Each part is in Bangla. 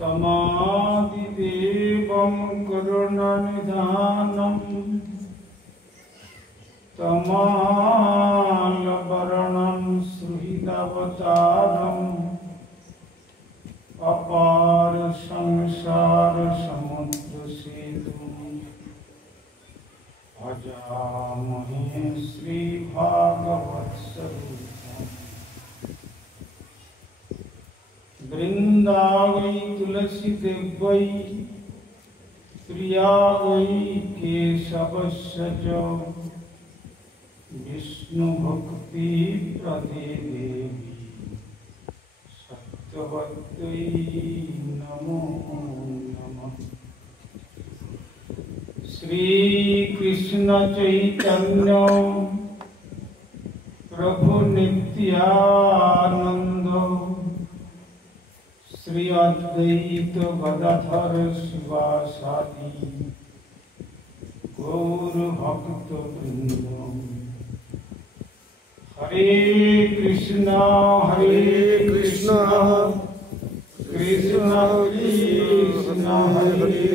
तमादिदेवं करुणानिधानं तमालवर्णं सुहृदवतारम् अपार संसार समुद्र सेतुं भजामहे श्री भागवत्स्वरूपम्। वृंदावै तुलसी देवै प्रिया वै केशवस्य च विष्णु भक्ति प्रदे देवी सत्यवत्यै नमो नमः। श्री कृष्ण चैतन्य प्रभु नित्यानंद श्री अद्वैत गदाधर शिवासादि गौर भक्त वृंद। हरे कृष्णा कृष्ण कृष्ण हरे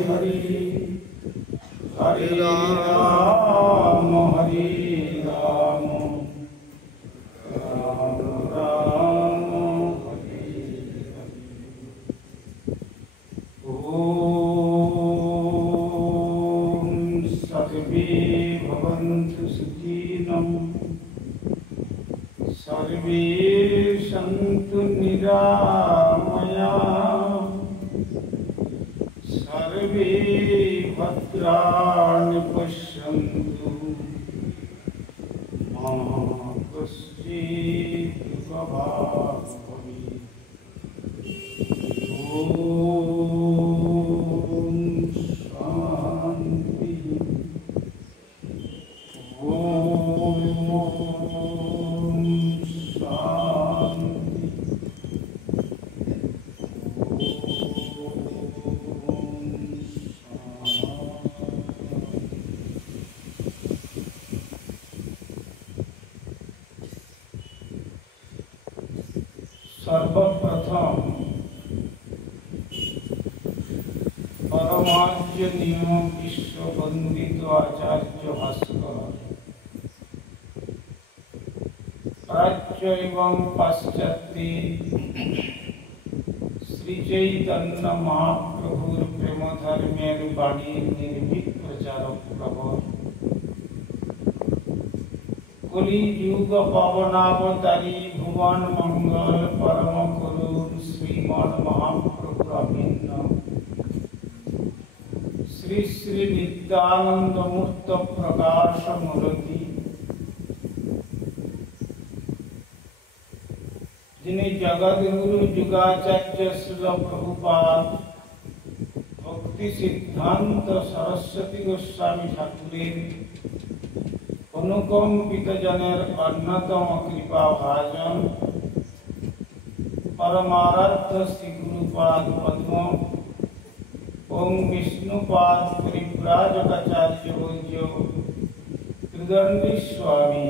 हरे हरे राम राम राम हरे हरे। ओम सर्वे भवन्तु सुखिनः सर्वे सन्तु निरामयाः सर्वे भद्राणि पश्यन्तु मा कश्चित् दुःखभाग् भवेत्। ॐ शान्ति सर्वप्रथम परमार्य नियम विश्व वंदित आचार्य भास्कर प्राच्य एवं पाश्चात्य श्री चैतन्य महाप्रभुर प्रेम धर्मेर बाणी निर्भीक प्रचारक प्रभु कलि युग पावनावतारी भुवन मंगल परम करुण श्रीमन महाप्रभु अभिन्न श्री श्री नित्यानंद मूर्त प्रकाश मूर्ति जिन्हें जगत गुरु जुगाचार्य श्रील प्रभुपाद भक्ति सिद्धांत सरस्वती गोस्वामी ठाकुरेर अनुकंपित जनेर अन्यतम कृपा भाजन परमाराध्य श्री गुरुपाद पद्म ओं विष्णुपाद परिव्राजकाचार्य पूज्य त्रिदंडी स्वामी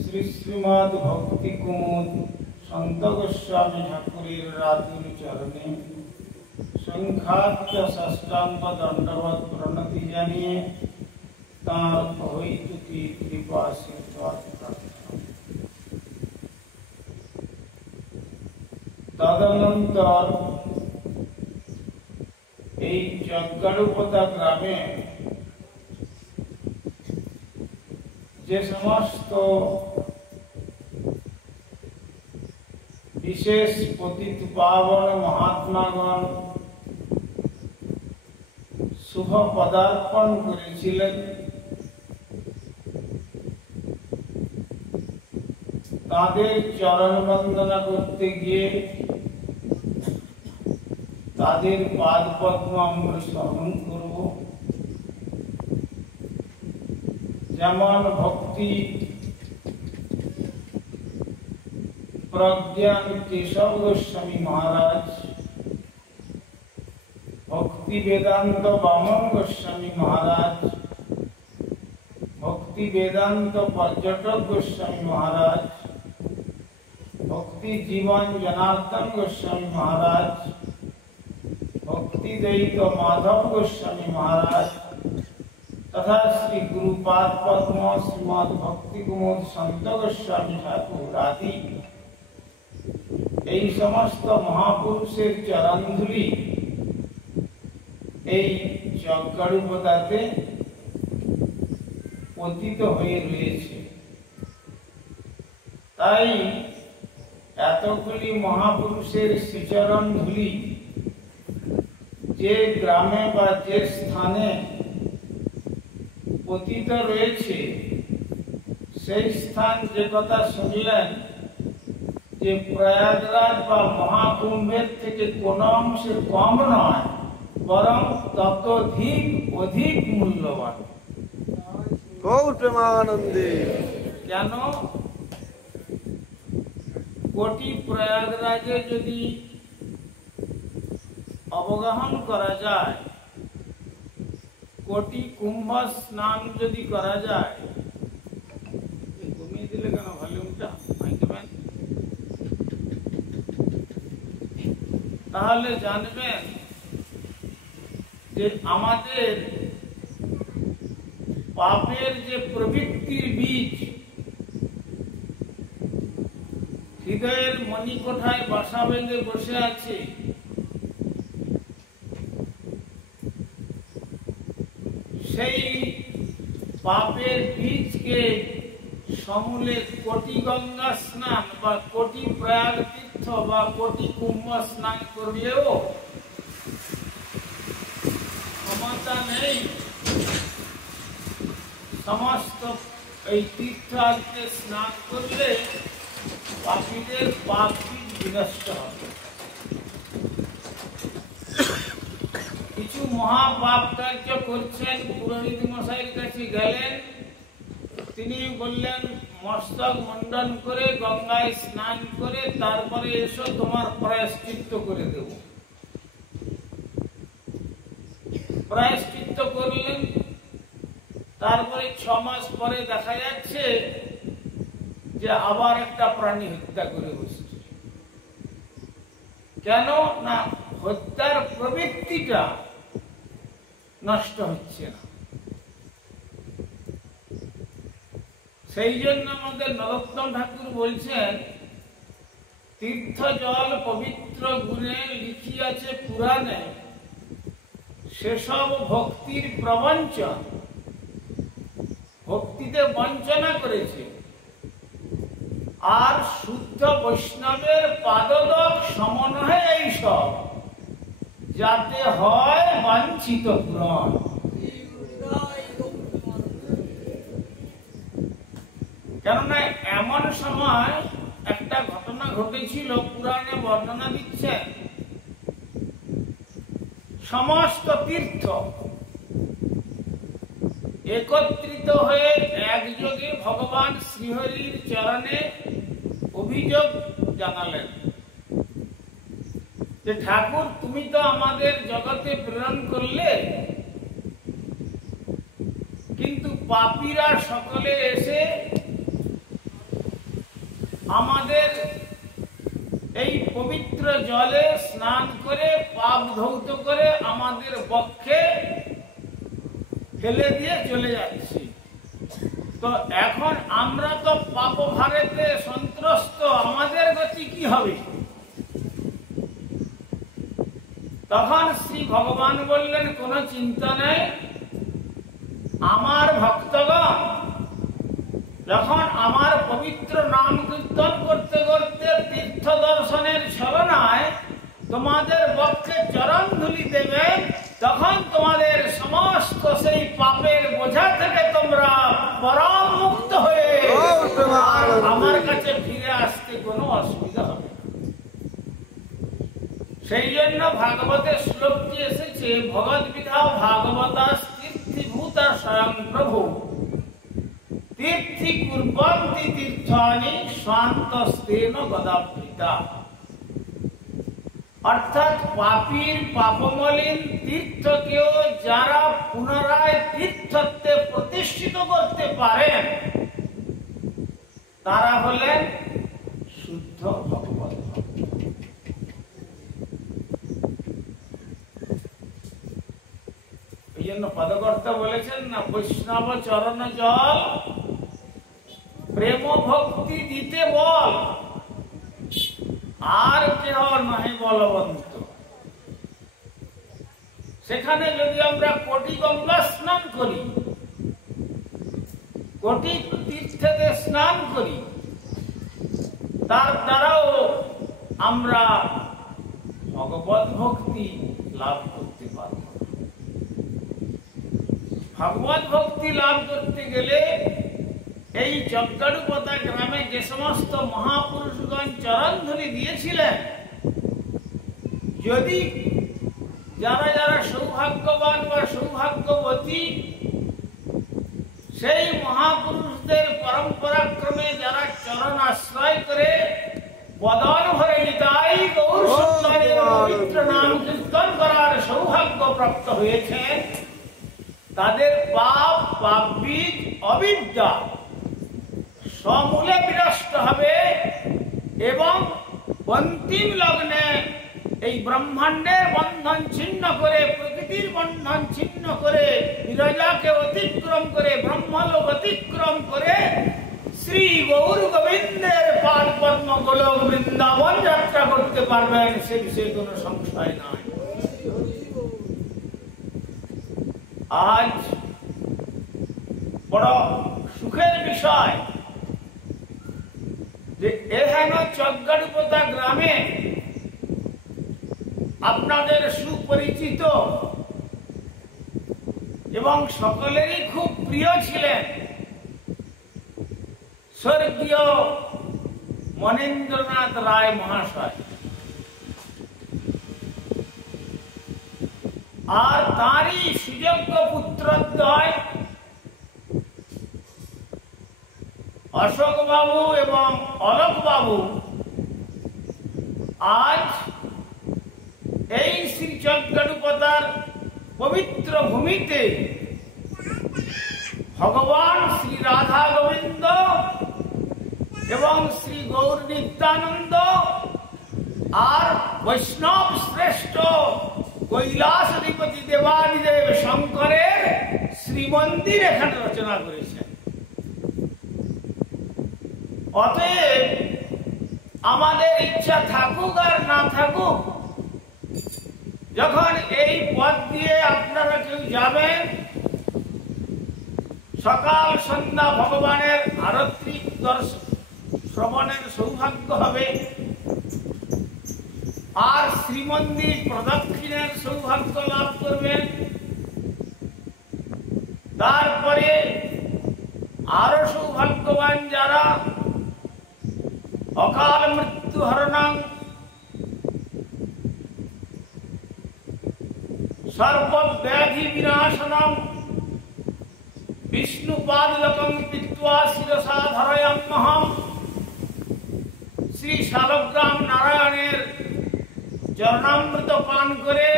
श्री श्रीमद् भक्ति कुमुद संत गोस्वामी ठाकुरेर रातुल चरणे संख्यात्य षष्टांग दंडवत प्रणति जानिए तार अहैतुकी कृपा आशीर्वाद प्रार्थना। तदनंतर এই জগড়ুপদা গ্রামে যে সমস্ত বিশেষ পতিত পাবন মহাত্মাগণ শুভ পদার্পণ করেছিলেন তাদের চরণ বন্দনা করতে গিয়ে তাদের পাদ পদ্ম আমরা স্মরণ করব। যেমন ভক্তি प्रज्ञान केशव गोस्वामी महाराज, भक्ति वेदांत वामन गोस्वामी महाराज, भक्ति वेदांत पर्यटक गोस्वामी महाराज, भक्ति जीवन जनार्दन गोस्वामी महाराज, भक्ति दयित माधव गोस्वामी महाराज तथा श्री गुरुपाद पद्म श्रीमद भक्ति कुमुद संत गोस्वामी ठाकुर आदि এই সমস্ত মহাপুরুষের চরণধূলি এই যজ্ঞারূপতাতে পতিত হয়ে রয়েছে। তাই এতগুলি মহাপুরুষের শ্রীচরণ ধূলি যে গ্রামে বা যে স্থানে পতিত রয়েছে সেই স্থান যে কথা শুনলেন যে প্রয়াগরাজ বা মহাকুম্ভের থেকে কোন অংশে কম নয়, বরং ততোধিক অধিক মূল্যবান। কেন? কোটি প্রয়াগরাজে যদি অবগাহন করা যায়, কোটি কুম্ভ স্নান যদি করা যায়, কমিয়ে দিলে কেন ভলিউমটা, তাহলে জানবেন যে আমাদের পাপের যে প্রবৃত্তির বীজ হৃদয়ের মণিকোঠায় বাসা বেঁধে বসে আছে, সেই পাপের বীজকে সমূলে কোটি গঙ্গা স্নান বা কোটি প্রয়াগ তীর্থ বা কোটি কুম্ভ স্নান করলেও ক্ষমতা নেই সমস্ত এই তীর্থে স্নান করলে পাপীদের পাপ বিনষ্ট হবে। কিছু মহাপাপ কার্য করছেন, পুরোহিত মশাইয়ের কাছে গেলেন, তিনি বললেন মস্তক মুন্ডন করে গঙ্গায় স্নান করে তারপরে এসো, তোমার প্রায়শ্চিত্ত করে দেব। প্রায়শ্চিত্ত করলেন, তারপরে 6 মাস পরে দেখা যাচ্ছে যে আবার একটা প্রাণী হত্যা করে বসছে। কেন না হত্যার প্রবৃত্তিটা নষ্ট হচ্ছে না। সেই জন্য আমাদের নরোত্তম ঠাকুর বলছেন, তীর্থ জল পবিত্র গুণে লিখিয়াছে পুরাণে, সেসব ভক্তির প্রবঞ্চন। ভক্তিতে বঞ্চনা করেছে, আর শুদ্ধ বৈষ্ণবের পাদদক সমন্বয়ে এইসব, যাতে হয় বাঞ্ছিত পূরণ। কেননা এমন সময় একটা ঘটনা ঘটেছিল, পুরাণে বর্ণনা দিচ্ছে, সমস্ত তীর্থ একত্রিত হয়ে একযোগে ভগবান শ্রীহরির চরণে অভিযোগ জানালেন যে ঠাকুর, তুমি তো আমাদের জগতে প্রেরণ করলে, কিন্তু পাপীরা সকলে এসে আমাদের এই পবিত্র জলে স্নান করে পাপ ধৌত করে আমাদের বক্ষে ফেলে দিয়ে চলে যাচ্ছি। তো এখন আমরা তো পাপ ভারেতে সন্ত্রস্ত, আমাদের গতি কি হবে? তখন শ্রী ভগবান বললেন, কোনো চিন্তা নেই, আমার ভক্তগণ যখন আমার পবিত্র নাম কীর্তন করতে করতে তীর্থ দর্শনের ছলনায় তোমাদের বক্ষে চরণ ধুলি দেবে, তখন তোমাদের সমস্ত সেই পাপের বোঝা থেকে তোমরা পরম মুক্ত হয়ে আমার কাছে ফিরে আসতে কোনো অসুবিধা হবে। সেই জন্য ভাগবতে শ্লোকটি এসেছে, ভগবদ বিধা ভাগবতা তীর্থীভূতা স্বয়ং প্রভু তীর্থি কুর্বন্তি তীর্থানি শান্তস্তেন গদাবৃতা। অর্থাৎ পাপীর পাপমলিন তীর্থকেও যারা পুনরায় তীর্থত্বে প্রতিষ্ঠিত করতে পারেন, তারা হলেন শুদ্ধ ভগবত ভক্ত। জন্য পদকর্তা বলেছেন না, বৈষ্ণব চরণ জল প্রেম ভক্তি দিতে বল, আর কেহ নহে বলবন্ত। সেখানে যদি আমরা কোটি গঙ্গা স্নান করি, কোটি তীর্থেতে স্নান করি, তার দ্বারাও আমরা ভগবত ভক্তি লাভ করতে পারব। ভগবত ভক্তি লাভ করতে গেলে এই জগদারুপতা গ্রামে যে সমস্ত মহাপুরুষগণ চরণধরি দিয়েছিলেন, যদি যারা যারা সৌভাগ্যবান বা সৌভাগ্যবতী, সেই মহাপুরুষদের পরম্পরাক্রমে যারা চরণ আশ্রয় করে বদন ভরে নিতাই গৌর সুন্দরের পবিত্র নাম কীর্তন করার সৌভাগ্য প্রাপ্ত হয়েছে, তাদের পাপ পাপ বীজ অবিদ্যা সমূলে বিনষ্ট হবে এবং অন্তিম লগ্নে এই ব্রহ্মাণ্ডের বন্ধন ছিন্ন করে, প্রকৃতির বন্ধন ছিন্ন করে, বিরজাকে অতিক্রম করে, ব্রহ্মলোক অতিক্রম করে শ্রী গৌর গোবিন্দের পাদ পদ্ম গোলক বৃন্দাবন যাত্রা করতে পারবেন, সে বিষয়ে কোনো সংশয় নাই। আজ বড় সুখের বিষয় যে এহেন চজ্ঞারূপতা গ্রামে আপনাদের সুপরিচিত এবং সকলেরই খুব প্রিয় ছিলেন স্বর্গীয় মনীন্দ্রনাথ রায় মহাশয়, আর তারই সুযোগ্য পুত্রদ্বয় অশোক বাবু এবং অলোক বাবু আজ এই শ্রী চজ্ঞারূপতার পবিত্র ভূমিতে ভগবান শ্রী রাধা গোবিন্দ এবং শ্রী গৌর নিত্যানন্দ আর বৈষ্ণব শ্রেষ্ঠ কৈলাসধিপতি দেবাদিদেব শঙ্করের শ্রীমন্দির এখানে রচনা করেছেন। অতএব আমাদের ইচ্ছা থাকুক আর না থাকুক, যখন এই পথ দিয়ে আপনারা কেউ যাবেন, সকাল সন্ধ্যা ভগবানের আরতি দর্শন শ্রবণের সৌভাগ্য হবে, আর শ্রীমন্দির প্রদক্ষিণের সৌভাগ্য লাভ করবেন। তারপরে আরো সৌভাগ্যবান যারা অকাল মৃত্যু হরণং সর্বব্যাধি বিনাশনং বিষ্ণুপাদলকং পিত্বা শিরসা ধরয়াম্যহম, শ্রী শালগ্রাম নারায়ণের চরণামৃত পান করে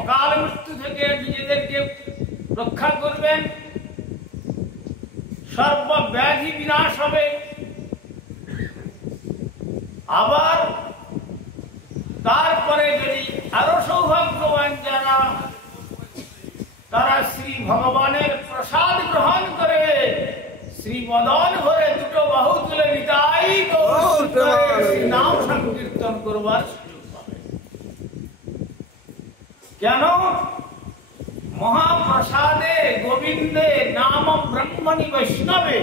অকাল মৃত্যু থেকে নিজেদেরকে রক্ষা করবেন, সর্বব্যাধি বিনাশ হবে। আবার তারপরে যদি আরো সৌভাগ্যবান যারা, তারা শ্রী ভগবানের প্রসাদ গ্রহণ করে শ্রী বদন ভরে দুটো বাহু তুলে নিতাই শ্রী নাম সংকীর্তন করবার সুযোগ পাবে। কেন? মহাপ্রসাদে গোবিন্দে নাম ব্রহ্মণি বৈষ্ণবে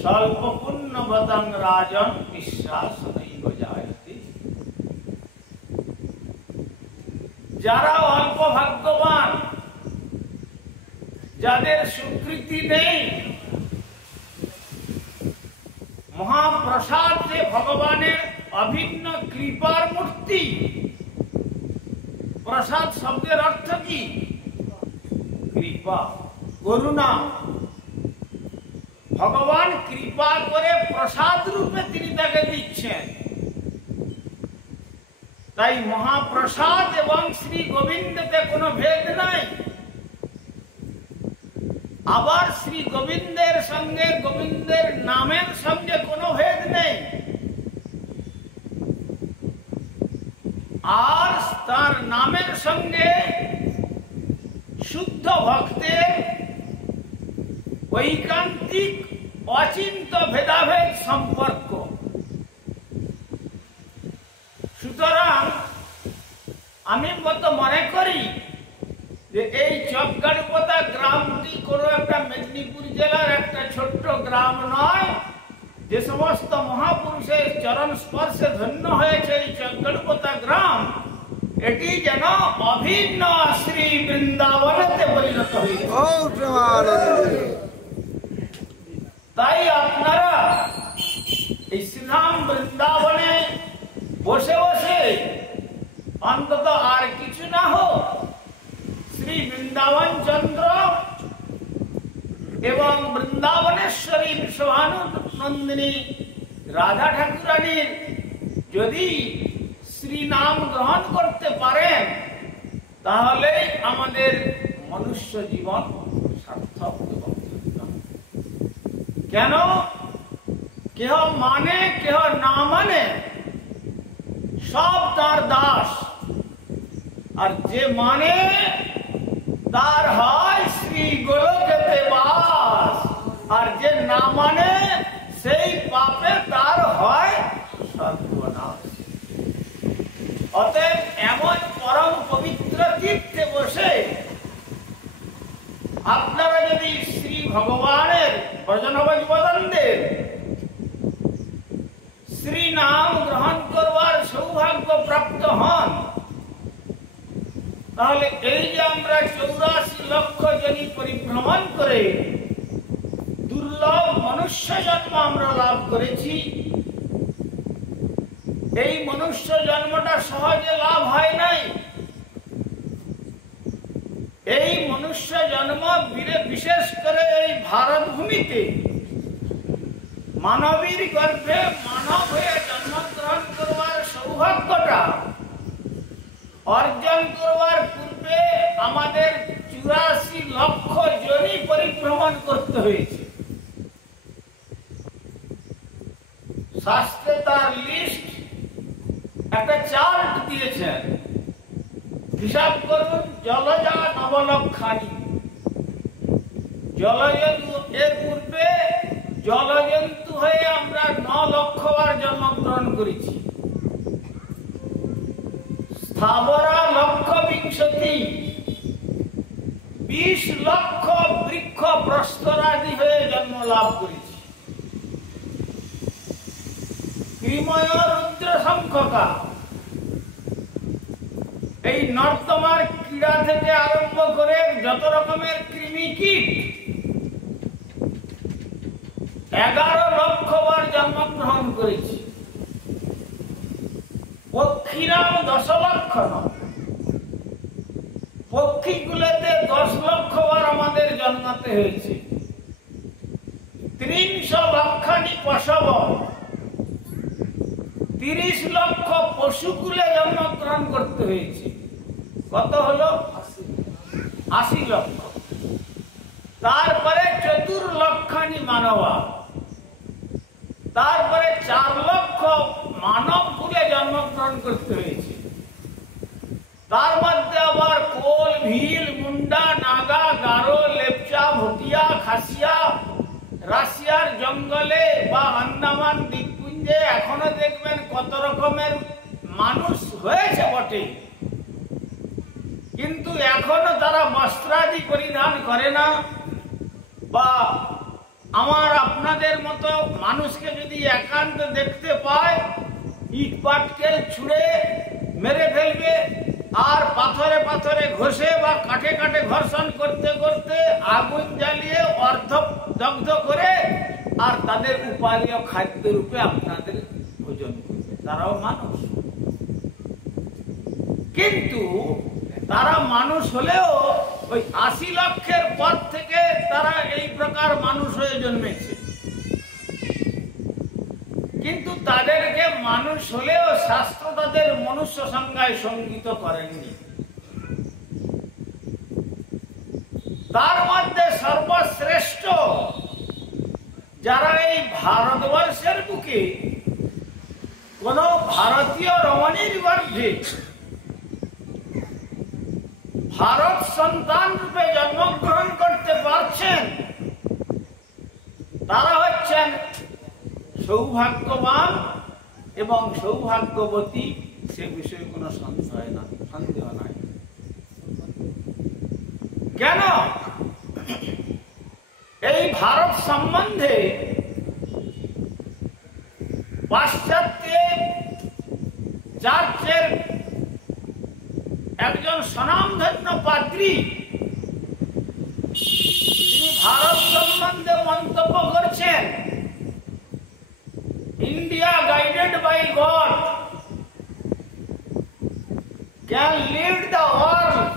স্বল্প পুণ্যবতং রাজন বিশ্বাস নৈব জায়তে। যারা অল্প ভাগ্যবান, যাদের স্বীকৃতি নেই, মহাপ্রসাদ যে ভগবানের অভিন্ন কৃপার মূর্তি। প্রসাদ শব্দের অর্থ কি? কৃপা, করুণা। ভগবান কৃপা করে প্রসাদ রূপে তিনি তাকে দিচ্ছেন। তাই মহাপ্রসাদ এবং শ্রী গোবিন্দতে কোনো ভেদ নাই। আবার শ্রী গোবিন্দের সঙ্গে, গোবিন্দের নামের সঙ্গে কোনো ভেদ নেই। আর তার নামের সঙ্গে শুদ্ধ ভক্তের ঐকান্তিক অচিন্ত ভেদাভেদ সম্পর্ক। সুতরাং আমি মনে করি যে এই চকগাড়ুপোতা গ্রামটি কোনো একটা মেদিনীপুর জেলার একটা ছোট্ট গ্রাম নয়। যে সমস্ত মহাপুরুষের চরণ স্পর্শে ধন্য হয়েছে এই চকগাড়ুপোতা গ্রাম, এটি যেন অভিন্ন শ্রী বৃন্দাবনেতে পরিণত হয়েছে। তাই আপনারা এই শ্রীধাম বৃন্দাবনে বসে বসে অন্তত আর কিছু না হোক শ্রী বৃন্দাবন চন্দ্র এবং বৃন্দাবনেশ্বরী বিশ্বভানুনন্দিনী রাধা ঠাকুরানীর যদি শ্রী নাম গ্রহণ করতে পারেন, তাহলে আমাদের মনুষ্য জীবন সার্থক। কেন? কেহ মানে কেহ না মানে সব তার দাস, আর যে মানে তার হয় শ্রী গোলকেতে বাস, আর যে না মানে সেই পাপে তার হয় সর্বনাশ। অতএব এমন পরম পবিত্র তীর্থে বসে আপনারা যদি শ্রী ভগবানের ভজনবদ্বন্দের শ্রী নাম গ্রহণ করবার সৌভাগ্য প্রাপ্ত হন, তাহলে এই যে আমরা 84 লক্ষ জনি পরিভ্রমণ করে দুর্লভ মনুষ্য জন্ম আমরা লাভ করেছি, এই মনুষ্য জন্মটা সহজে লাভ হয় নাই। এই মনুষ্য জন্ম বিশেষ করে এই ভারত ভূমিতে মানবীর গর্ভে মানব হয়ে জন্মগ্রহণ করবার সৌভাগ্যটা অর্জন করবার পূর্বে আমাদের 84 লক্ষ জনি পরিভ্রমণ করতে হয়েছে। শাস্ত্রে তার লিস্ট একটা চার্ট দিয়েছেন, হিসাব করুন। জলজা নবলক্ষানি, জলজন্তু এর পূর্বে জলজন্তু হয়ে আমরা 9 লক্ষ বার জন্মগ্রহণ করেছি। স্থাবরা লক্ষ বিংশতি, 20 লক্ষ বৃক্ষ প্রস্তরাদি হয়ে জন্ম লাভ করেছি। কৃময় রুদ্র সংখ্যকা, এই নর্দমার ক্রীড়া থেকে আরম্ভ করে যত রকমের কৃমি কীট 11 লক্ষ বার জন্মগ্রহণ করেছি। পক্ষীরাম 10 লক্ষ, পক্ষীগুলোতে 10 লক্ষ বার আমাদের জন্মাতে হয়েছে। 300 লক্ষানি পশব, 30 লক্ষ পশুকুলে জন্মগ্রহণ করতে হয়েছে। কত হলো? 80 লক্ষ। তারপরে 4 লক্ষানি মানবা, তারপরে 4 লক্ষ মানব কুলে জন্মগ্রহণ করতে হয়েছে। তার মধ্যে আবার কোল, ভিল, মুন্ডা, নাগা, গারো, লেপচা, ভুটিয়া, খাসিয়া, রাশিয়ার জঙ্গলে বা আন্দামান দ্বীপপুঞ্জে এখনো দেখবেন কত রকমের মানুষ হয়েছে বটে, কিন্তু এখনো তারা বস্ত্রাদি পরিধান করে না। বা আমার আপনাদের মতো মানুষকে যদি একান্ত দেখতে পায়, ইট পাটকেল ছুঁড়ে মেরে ফেলবে, আর পাথরে পাথরে ঘষে বা কাঠে কাঠে ঘর্ষণ করতে করতে আগুন জ্বালিয়ে অর্ধদগ্ধ করে আর তাদের উপাদেয় খাদ্য রূপে আপনাদের ভোজন করবে। তারাও মানুষ, কিন্তু তারা মানুষ হলেও ওই 80 লক্ষের পর থেকে তারা এই প্রকার মানুষ হয়ে জন্মেছে। কিন্তু তাদেরকে মানুষ হলেও শাস্ত্র তাদের মনুষ্য সংজ্ঞায় সঙ্গীত করেননি। তার মধ্যে সর্বশ্রেষ্ঠ যারা এই ভারতবর্ষের বুকে কোন ভারতীয় রমণীর গর্ভে ভারত সন্তান রূপে জন্মগ্রহণ করতে পারছেন তারা হচ্ছেন সৌভাগ্যবান এবং সৌভাগ্যবতী, সে বিষয়ে কোনো সন্দেহ নাই। কেন? এই ভারত সম্বন্ধে পাশ্চাত্য চার্চের একজন স্বনামধন্য পাদ্রী তিনি ভারত সম্বন্ধে মন্তব্য করছেন, India guided by God can lead the world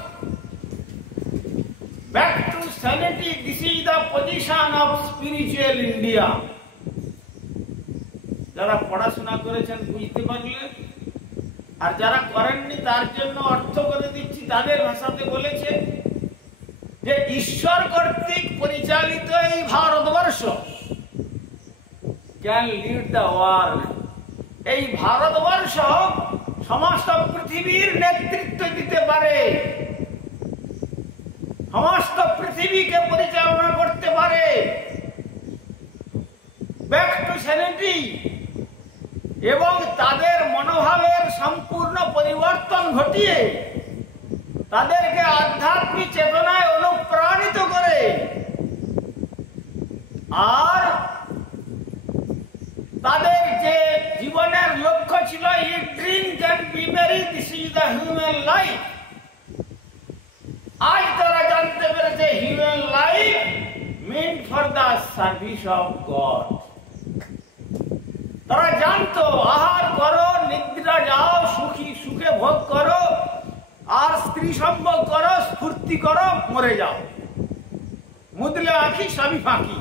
back to sanity. This is the position of spiritual India. যারা পড়াশোনা করেছেন বুঝতে পারলেন, আর যারা করেননি তার জন্য অর্থ করে দিচ্ছি, তাদের ভাষাতে বলেছে যে ঈশ্বর কর্তৃক পরিচালিত এই Bharatvarsha can lead the world, এই ভারতবর্ষ সমস্ত পৃথিবীর নেতৃত্ব দিতে পারে, সমস্ত পৃথিবীকে পরিচালনা করতে পারে, ব্যাক টু স্যানিটি, এবং তাদের মনোভাবের সম্পূর্ণ পরিবর্তন ঘটিয়ে তাদেরকে আধ্যাত্মিক চেতনায় অনুপ্রাণিত করে, আর তাদের যে জীবনের লক্ষ্য ছিল eat drink and be merry, this is the human life, আজ তারা জানতে পেরেছে human life meant for the service of God. তারা জানতো আহার করো, নিদ্রা যাও, সুখে ভোগ করো, আর স্ত্রী সম্ভোগ করো, স্ফূর্তি করো, মরে যাও, মুদলে আঁখি সবই ফাঁকি।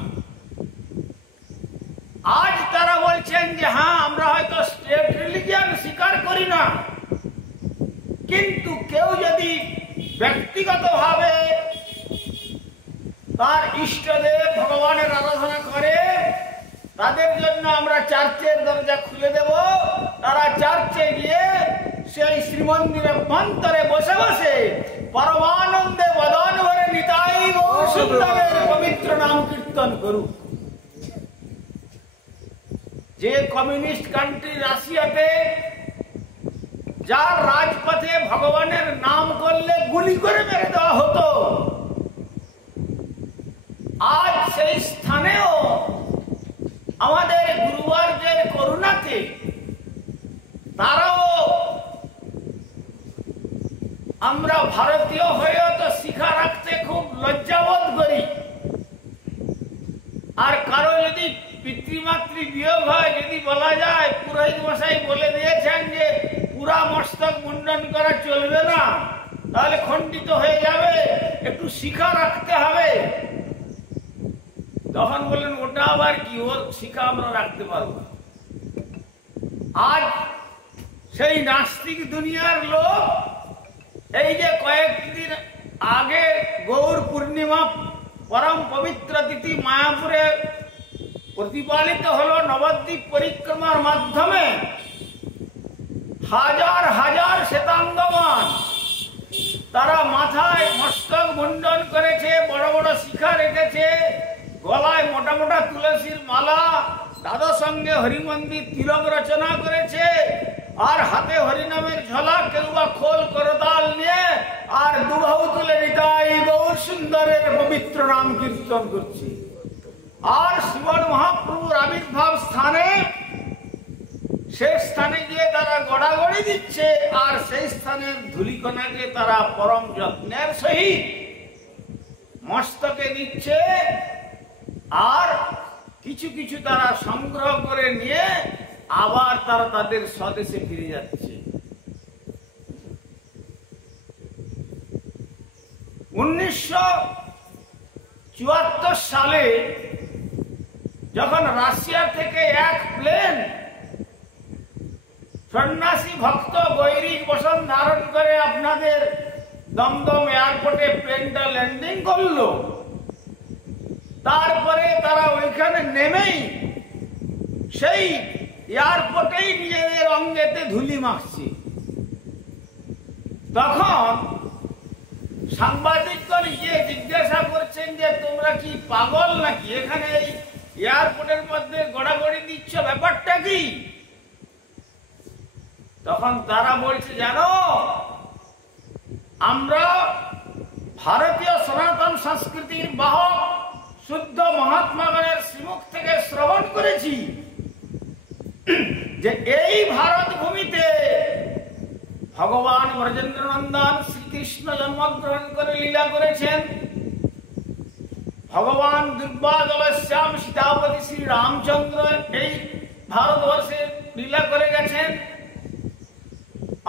আজ তারা বলছেন যে হ্যাঁ আমরা হয়তো স্টেট রিলিজিয়ন স্বীকার করি না, কিন্তু কেউ যদি ব্যক্তিগতভাবে তার ইষ্টদেব ভগবানের আরাধনা করে তাদের জন্য আমরা চার্চের দরজা খুলে দেব। তারা চার্চে গিয়ে সেই শ্রীমন্দিরের প্রান্তরে বসে বসে পরমানন্দে বদন ভরে নিতাই গৌর সুন্দরের পবিত্র নাম কীর্তন করুক। যে কমিউনিস্ট কান্ট্রি রাশিয়াতে যার রাজপথে ভগবানের নাম করলে গুলি করে মেরে দেওয়া হতো, আজ সেই স্থানেও আমাদের গুরুবারদের করুণাতে তারাও আমরা ভারতীয় হয়েও তো শিক্ষা রাখতে খুব লজ্জাবোধ করি। আর কারো যদি পিতৃমাতৃ বিয়োগ হয়, যদি বলা যায়, পুরোহিত মশাই বলে দিয়েছেন যে পুরা মস্তক মুন্ডন করা চলবে না, তাহলে খণ্ডিত হয়ে যাবে, একটু শিক্ষা রাখতে হবে। তখন বললেন ওটা আবার কি, ওর শিক্ষা আমরা রাখতে পারবো। আজ সেই নাস্তিক দুনিয়ার লোক এই যে কয়েকদিন আগে গৌর পূর্ণিমা পরম পবিত্র তিথি মায়াপুরে প্রতিপালিত হলো নবদ্বীপ পরিক্রমার মাধ্যমে, হাজার হাজার শ্বেতাঙ্গমান তারা মাথায় মস্তক মুন্ডন করেছে, বড় বড় শিখা রেখেছে, গলায় মোটা মোটা তুলসীর মালা, তাদের সঙ্গে হরিমন্দির তিলক রচনা করেছে, আর হাতে হরিনামের ঝোলা, কেউ বা খোল করতাল নিয়ে, আর দুবাহু তুলে নিতাই গৌর সুন্দরের পবিত্র নাম কীর্তন করছে। আর শ্রীমন মহাপ্রভুর আবির্ভাব স্থানে, সেই স্থানে গিয়ে তারা গড়াগড়ি দিচ্ছে, আর সেই স্থানের ধূলিকণাকে তারা পরম যত্নের সহিত মস্তকে দিচ্ছে, আর কিছু কিছু তারা সংগ্রহ করে নিয়ে আবার তারা তাদের স্বদেশে ফিরে যাচ্ছে। 1974 সালে যখন রাশিয়া থেকে এক প্লেন সন্ন্যাসী ভক্ত গৈরিক বসন ধারণ করে আপনাদের দমদম এয়ারপোর্টে প্লেনটা ল্যান্ডিং করলো, তারপরে তারা ওইখানে নেমেই সেই এয়ারপোর্টেই নিজেদের অঙ্গেতে ধুলি মাখছে। তখন সাংবাদিকগণ গিয়ে জিজ্ঞাসা করছেন যে তোমরা কি পাগল নাকি, এখানে এই এয়ারপোর্টের মধ্যে গড়াগড়ি দিচ্ছ, ব্যাপারটা কি? তখন তারা বলছে, জানো আমরা ভারতীয় সনাতন সংস্কৃতির বাহক শুদ্ধ মহাত্মাগণের শ্রীমুখ থেকে শ্রবণ করেছি যে এই ভারত ভূমিতে ভগবান ব্রজেন্দ্র নন্দন শ্রীকৃষ্ণ জন্মগ্রহণ করে লীলা করেছেন, ভগবান দুর্বাদলশ্যাম সীতাপতি শ্রী রামচন্দ্র এই ভারতবর্ষে লীলা করে গেছেন।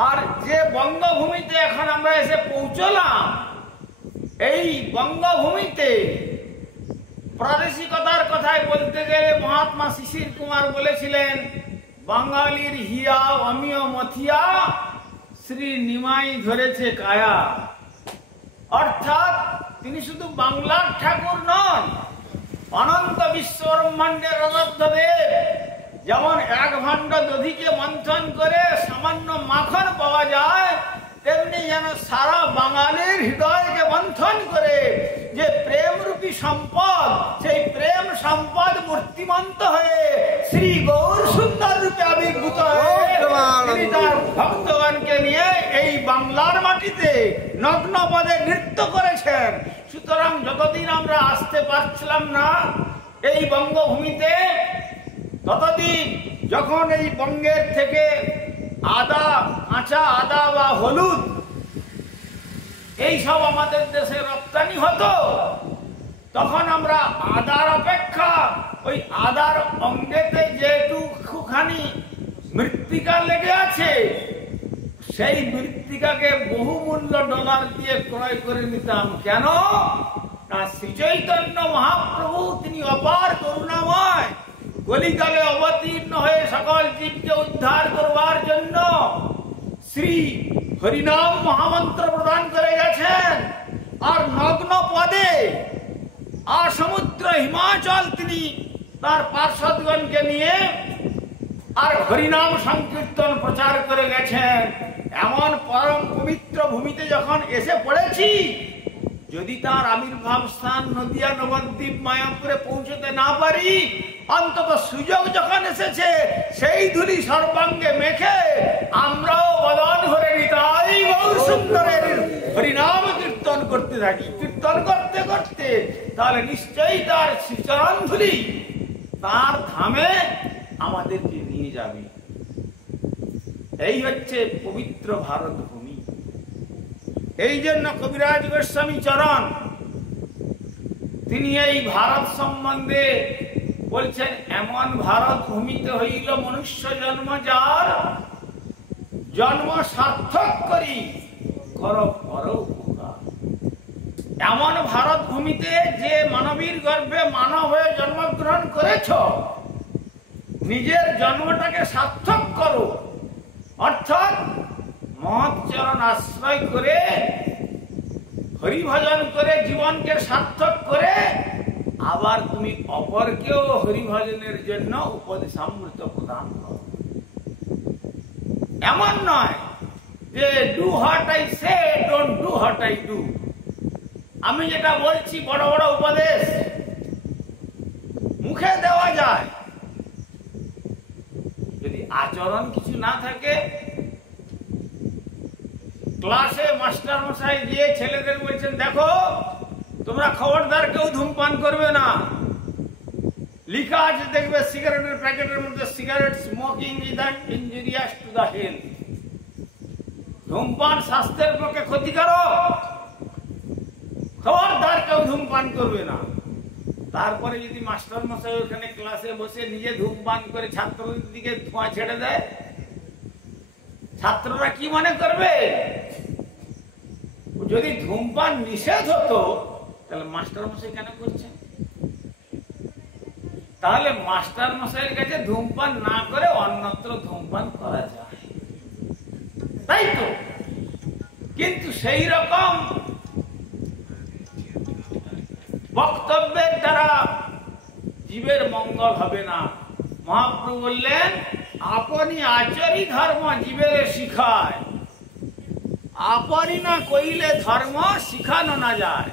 আর যে বঙ্গভূমিতে এখন আমরা এসে পৌঁছলাম, এই বঙ্গভূমিতে প্রাদেশিকতার কথায় বলতে গেলে মহাত্মা শিশির কুমার বলেছিলেন, বাঙালির হিয়া অমিয় মথিয়া শ্রী নিমাই ধরেছে কায়া। অর্থাৎ তিনি শুধু বাংলার ঠাকুর নন, অনন্ত বিশ্ব ব্রহ্মাণ্ডের রণধ্বদেব। যেমন এক ভাণ্ড দধিকে মন্থন করে সামান্য মাখন পাওয়া যায়, তেমনি যেন সারা বাঙালির হৃদয়কে মন্থন করে যে প্রেমরূপী সম্পদ, সেই প্রেম সম্পদ মূর্তিমন্ত হয়ে শ্রী গৌর সুন্দর রূপে আবির্ভূত হয়ে তিনি তার ভক্তগণকে নিয়ে এই বাংলার মাটিতে নগ্ন পদে নৃত্য করেছেন। সুতরাং যতদিন আমরা আসতে পারছিলাম না এই বঙ্গভূমিতে, ততদিন যখন এই বঙ্গের থেকে আদা, কাঁচা আদা বা হলুদ এই সব আমাদের দেশে রপ্তানি হতো, তখন আমরা আদার অপেক্ষা ওই আদার অঙ্গেতে যেটুকুখানি মৃত্তিকা লেগে আছে, সেই মৃত্তিকাকে বহুমূল্য ডলার দিয়ে ক্রয় করে নিতাম। কেন? না, শ্রী চৈতন্য মহাপ্রভু তিনি অপার করুণাময়, কলিকালে অবতীর্ণ হয়ে সকল জীবকে উদ্ধার করবার জন্য শ্রী হরিনাম মহামন্ত্র প্রদান করে গেছেন। আর নগ্ন পদে আর সমুদ্র হিমাচল তিনি তার পার্শ্বদগণকে নিয়ে আর হরিনাম সংকীর্তন প্রচার করে গেছেন। এমন পরম পবিত্র ভূমিতে যখন এসে পড়েছি, যদি তার আবির্ভাব স্থান নদিয়া, নবদ্বীপ, মায়াপুরে পৌঁছতে না পারি, অন্তত সুযোগ যখন এসেছে সেই ধুলি সর্বাঙ্গে মেখে আমরাও বদন ভরে নিতাই গৌর সুন্দরের হরিনাম কীর্তন করতে থাকি। কীর্তন করতে করতে তাহলে নিশ্চয়ই তার শ্রীচরণ ধুলি তার ধামে আমাদেরকে নিয়ে যাবে। এই হচ্ছে পবিত্র ভারত ভূমি। এই জন্য কবিরাজ গোস্বামী চরণ তিনি এই ভারত সম্বন্ধে বলছেন, এমন ভারত ভূমিতে হইল মনুষ্য জন্ম, যার জন্ম সার্থক করি কর পর উপকার। এমন ভারত ভূমিতে যে মানবীর গর্ভে মানব হয়ে জন্মগ্রহণ করেছ, নিজের জন্মটাকে সার্থক করো। অর্থাৎ মহৎ চরণ আশ্রয় করে হরিভজন করে জীবনকে সার্থক করে আবার তুমি অপরকেও হরিভজনের জন্য উপদেশামৃত প্রদান করো। এমন নয় যে do what I say, don't do what I do. আমি যেটা বলছি বড় বড় উপদেশ মুখে দেওয়া যায়, যদি আচরণ কিছু না থাকে। ক্লাসে মাস্টার মশাই গিয়ে ছেলেদের বলছেন, দেখো তোমরা খবরদার কেউ ধূমপান করবে না। লিখা আছে দেখবে সিগারেটের প্যাকেটের মধ্যে, cigarette smoking is an injurious to the health. ধূমপান স্বাস্থ্যের পক্ষে ক্ষতিকারক, খবরদার কেউ ধূমপান করবে না। তারপরে যদি মাস্টার মশাই ওখানে ক্লাসে বসে নিজে ধূমপান করে ছাত্রদের দিকে ধোঁয়া ছেড়ে দেয়, ছাত্ররা কি মনে করবে? যদি ধূমপান নিষেধ হতো তাহলে মাস্টার মশাই কেন করছেন? তাহলে মাস্টার মশাইয়ের কাছে ধূমপান না করে অন্যত্র ধূমপান করা যায়, তাই তো? কিন্তু সেই রকম বক্তব্যের দ্বারা জীবের মঙ্গল হবে না। মহাপ্রভু বললেন, আপনি আচারী ধর্ম জীবের শিখায়। আপনি না কইলে ধর্ম শিখানো না যায়।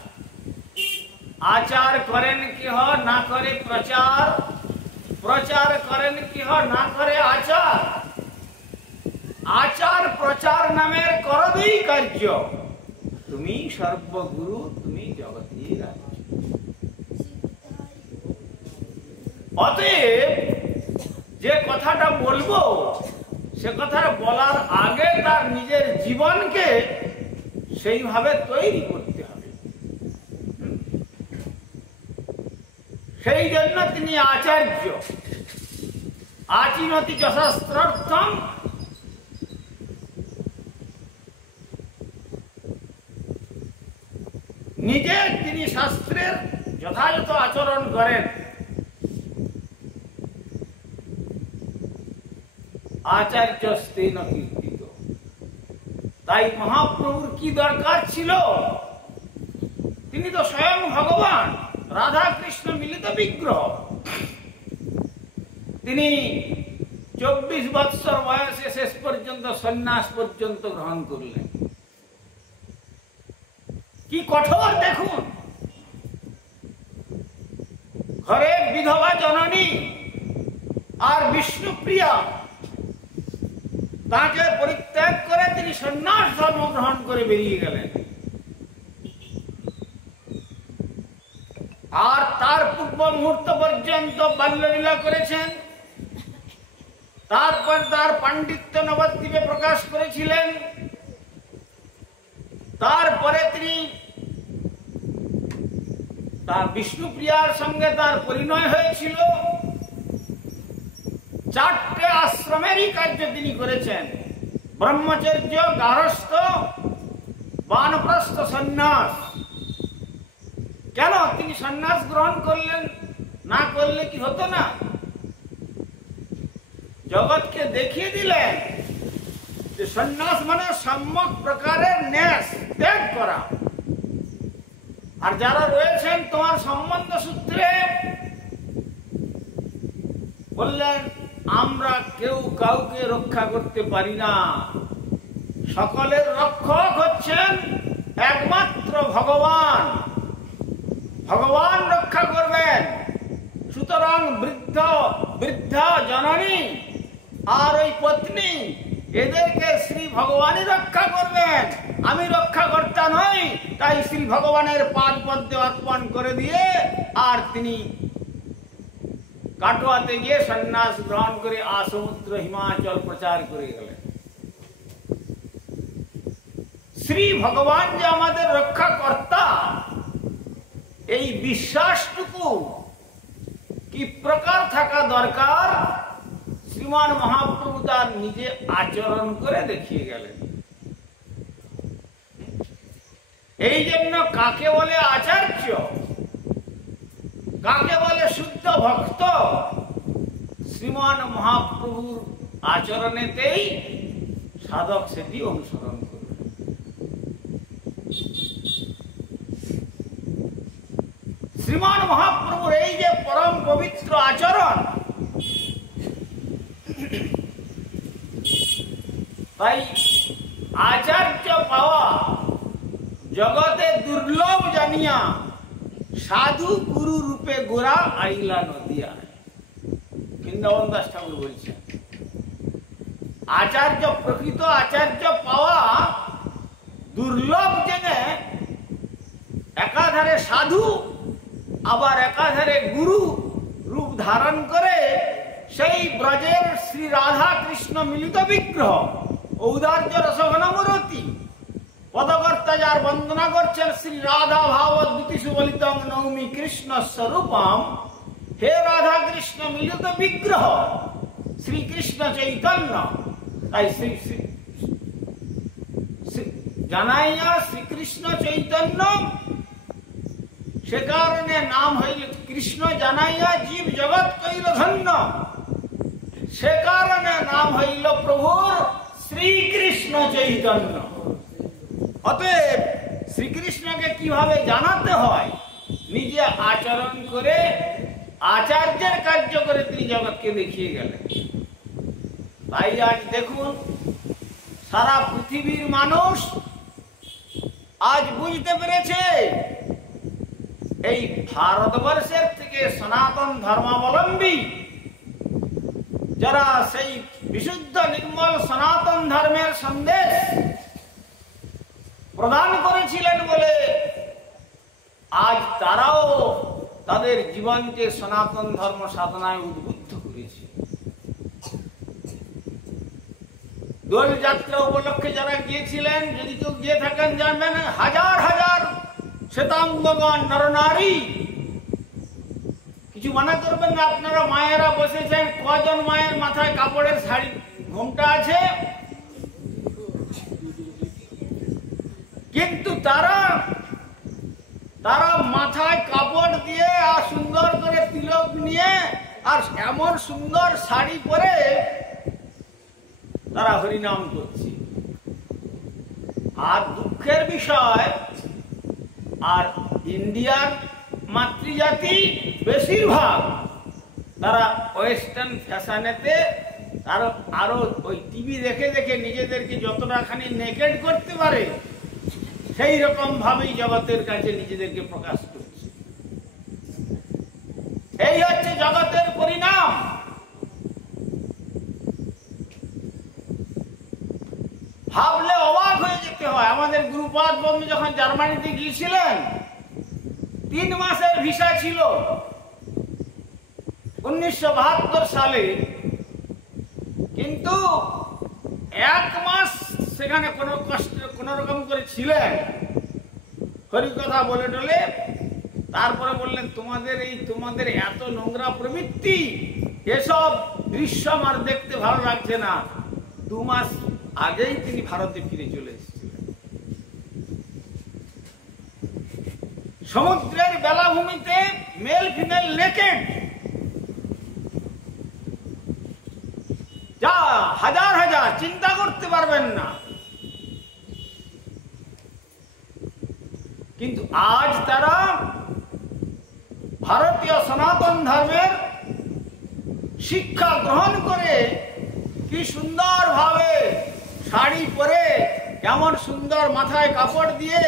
আচার করেন কেহ না করে প্রচার, প্রচার করেন কেহ না করে আচার। আচার প্রচার নামের করবি কার্য, তুমি সর্বগুরু, তুমি জগতের রাজ্য। অতএব যে কথাটা বলবো সে কথাটা বলার আগে তার নিজের জীবনকে সেইভাবে তৈরি করতে হবে। সেই জন্য তিনি আচার্য। আচিনতি চ শাস্ত্রার্থম, নিজে তিনি শাস্ত্রের যথাযথ আচরণ করেন। আচার্যস্তেন কীর্তিত। তাই মহাপ্রভুর কি দরকার ছিল? তিনি তো স্বয়ং ভগবান, রাধা কৃষ্ণ মিলিত বিগ্রহ। তিনি 24 বৎসর বয়সে শেষ পর্যন্ত সন্ন্যাস পর্যন্ত গ্রহণ করলেন। কি কঠোর দেখুন! ঘরে বিধবা জননী আর বিষ্ণুপ্রিয়া, তাকে পরিত্যাগ করে তিনি সন্ন্যাস ধর্ম গ্রহণ করে বেরিয়ে গেলেন। আর তার পূর্ব মুহূর্ত পর্যন্ত বাল্যলীলা করেছেন। তারপর তার পাণ্ডিত্য নবদ্বীপে প্রকাশ করেছিলেন। তারপরে তিনি তার বিষ্ণুপ্রিয়ার সঙ্গে তার পরিণয় হয়েছিল। 4টে আশ্রমেরই কার্য তিনি করেছেন: ব্রহ্মচর্য, গার্হস্থ্য, বানপ্রস্থ, সন্ন্যাস। কেন তিনি সন্ন্যাস গ্রহণ করলেন? না করলে কি হতো না? জগৎকে দেখিয়ে দিলেন যে সন্ন্যাস মানে সম্যক প্রকারের ন্যাস ত্যাগ করা। আর যারা রয়েছেন তোমার সম্বন্ধ সূত্রে, বললেন আমরা কেউ কাউকে রক্ষা করতে পারি না, সকলের রক্ষক হচ্ছেন একমাত্র ভগবান। ভগবান রক্ষা করবেন। সুতরাং বৃদ্ধা জননী আর ওই পত্নী, এদেরকে শ্রী ভগবানই রক্ষা করবেন। আমি রক্ষাকর্তা নই। তাই শ্রী ভগবানের পাদ পদ্মে অর্পণ করে দিয়ে আর তিনি কাটোয়াতে গিয়ে সন্ন্যাস গ্রহণ করে আসমুদ্র হিমাচল প্রচার করে গেলেন। শ্রী ভগবান যে আমাদের রক্ষাকর্তা, এই বিশ্বাসটুকু কি প্রকার থাকা দরকার, শ্রীমান মহাপ্রভু তার নিজে আচরণ করে দেখিয়ে গেলেন। এই জন্য কাকে বলে আচার্য, কাকে বলে শুদ্ধ ভক্ত, শ্রীমান মহাপ্রভুর আচরণেতেই সাধক সেটি অনুসরণ করবে। শ্রীমান মহাপ্রভুর এই যে পরম পবিত্র আচরণ, তাই আচার্য পাওয়া জগতে দুর্লভ জানিয়া সাধু গুরু রূপে গোরা আইলা নদিয়া। বৃন্দাবন দাস ঠাকুর বলছেন আচার্য, প্রকৃত আচার্য পাওয়া দুর্লভ জেনে একাধারে সাধু আবার একাধারে গুরু রূপ ধারণ করে সেই ব্রজের শ্রী রাধা কৃষ্ণ মিলিত বিগ্রহ ঔদার্য রসঘনমূরতি পদকর্তা যার বন্দনা করছেন, শ্রী রাধা ভাবদ্যুতি সুবলিতং নৌমি কৃষ্ণ স্বরূপম। হে রাধা কৃষ্ণ মিলিত বিগ্রহ শ্রীকৃষ্ণ চৈতন্য। তাই জানাইয়া শ্রীকৃষ্ণ চৈতন্য, সে কারণে নাম হইল কৃষ্ণ জানাইয়া জীব জগৎ কইল ধন্য। সে কারণে নাম হইল প্রভুর শ্রীকৃষ্ণ চৈতন্য। অতএব শ্রীকৃষ্ণকে কিভাবে জানাতে হয়, নিজে আচরণ করে আচার্যের কার্য করে তিনি জগৎকে দেখিয়ে গেলেন। তাই আজ দেখুন সারা পৃথিবীর মানুষ আজ বুঝতে পেরেছে এই ভারতবর্ষের থেকে সনাতন ধর্মাবলম্বী যারা সেই বিশুদ্ধ নির্মল সনাতন ধর্মের সন্দেশ প্রদান করেছিলেন বলে আজ তারাও তাদের জীবনকে সনাতন ধর্ম সাধনায় উদ্বুদ্ধ করেছে। দোল যাত্রা উপলক্ষে যারা গিয়েছিলেন, যদি কেউ গিয়ে থাকেন জানবেন, হাজার হাজার শ্বেতাঙ্গগণ নরনারী। কিছু মনে করবেন না, আপনারা মায়েরা বসেছেন, কজন মায়ের মাথায় কাপড়ের শাড়ি ঘোমটা আছে? কিন্তু তারা মাথায় কাপড় দিয়ে আর সুন্দর করে তিলক নিয়ে আর এমন সুন্দর শাড়ি পরে তারা হরিনাম করছে। আর দুঃখের বিষয়, আর ইন্ডিয়ার মাতৃজাতি বেশিরভাগ তারা ওয়েস্টার্ন ফ্যাশনেতে আরো ওই টিভি দেখে দেখে নিজেদেরকে যতটা খানি নেকেড করতে পারে সেই রকম ভাবেই জগতের কাছে নিজেদেরকে প্রকাশ করছে। এই হচ্ছে জগতের পরিণাম। ভাবলে অবাক হয়ে যেতে হয়। আমাদের গুরুপাদ বন্ধু যখন জার্মানিতে গিয়েছিলেন, 3 মাসের ভিসা ছিল 1972 সালে, কিন্তু 1 মাস সেখানে কোন রকম করে ছিলেন, হরিকথা বলে টলে। তারপরে বললেন, তোমাদের এত নোংরা প্রবৃত্তি, এসব দৃশ্য আমার দেখতে ভালো লাগছে না। 2 মাস আগেই তিনি ভারতে ফিরে চলে এসেছিলেন। সমুদ্রের বেলাভূমিতে মেল ফিমেল নেকেড, যা হাজার হাজার চিন্তা করতে পারবেন না। কিন্তু আজ তারা ভারতীয় সনাতন ধর্মের শিক্ষা গ্রহণ করে কি সুন্দর ভাবে শাড়ি পরে, কেমন সুন্দর মাথায় কাপড় দিয়ে,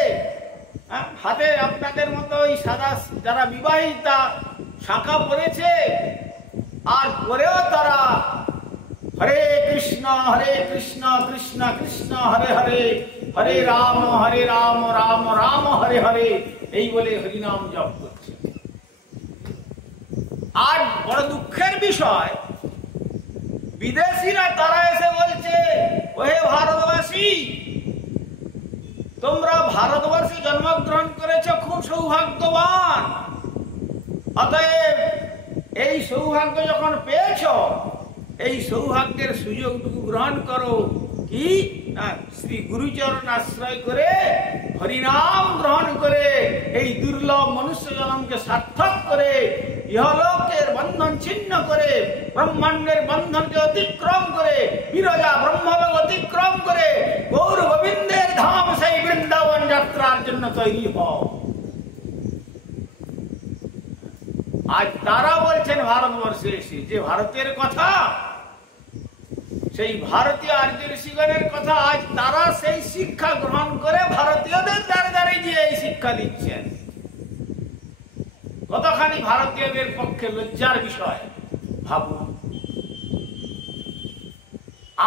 হাতে আপনাদের মতো ওই সাদা যারা বিবাহিতা শাঁখা পরেছে, আর পরেও তারা হরে কৃষ্ণ কৃষ্ণ কৃষ্ণ হরে হরে, হরে রাম রাম রাম হরে হরে, এই বলে হরিনাম জপ করছে। আর বড় দুঃখের বিষয়, বিদেশিরা তারা এসে বলছে, ওহে ভারতবাসী, তোমরা ভারতবর্ষে জন্মগ্রহণ করেছ, খুব সৌভাগ্যবান। অতএব এই সৌভাগ্য যখন পেয়েছ, এই সৌভাগ্যের সুযোগটুকু গ্রহণ করো। কি? শ্রী গুরুচরণ আশ্রয় করে, হরিনাম গ্রহণ করে, এই দুর্লভ মনুষ্য জন্মকে সার্থক করে, ইহলোকের বন্ধন ছিন্ন করে, ব্রহ্মাণ্ডের বন্ধনকে অতিক্রম করে, বিরজা ব্রহ্মলোক অতিক্রম করে গৌর গোবিন্দের ধাম সেই বৃন্দাবন যাত্রার জন্য তৈরি হও। আজ তারা বলছেন ভারতবর্ষে এসে যে ভারতের কথা, সেই ভারতীয় আর্য ঋষিগণের কথা, আজ তারা সেই শিক্ষা গ্রহণ করে ভারতীয়দের দ্বারে দ্বারে গিয়ে এই শিক্ষা দিচ্ছেন। কতখানি ভারতীয়দের পক্ষে লজ্জার বিষয় ভাবুন।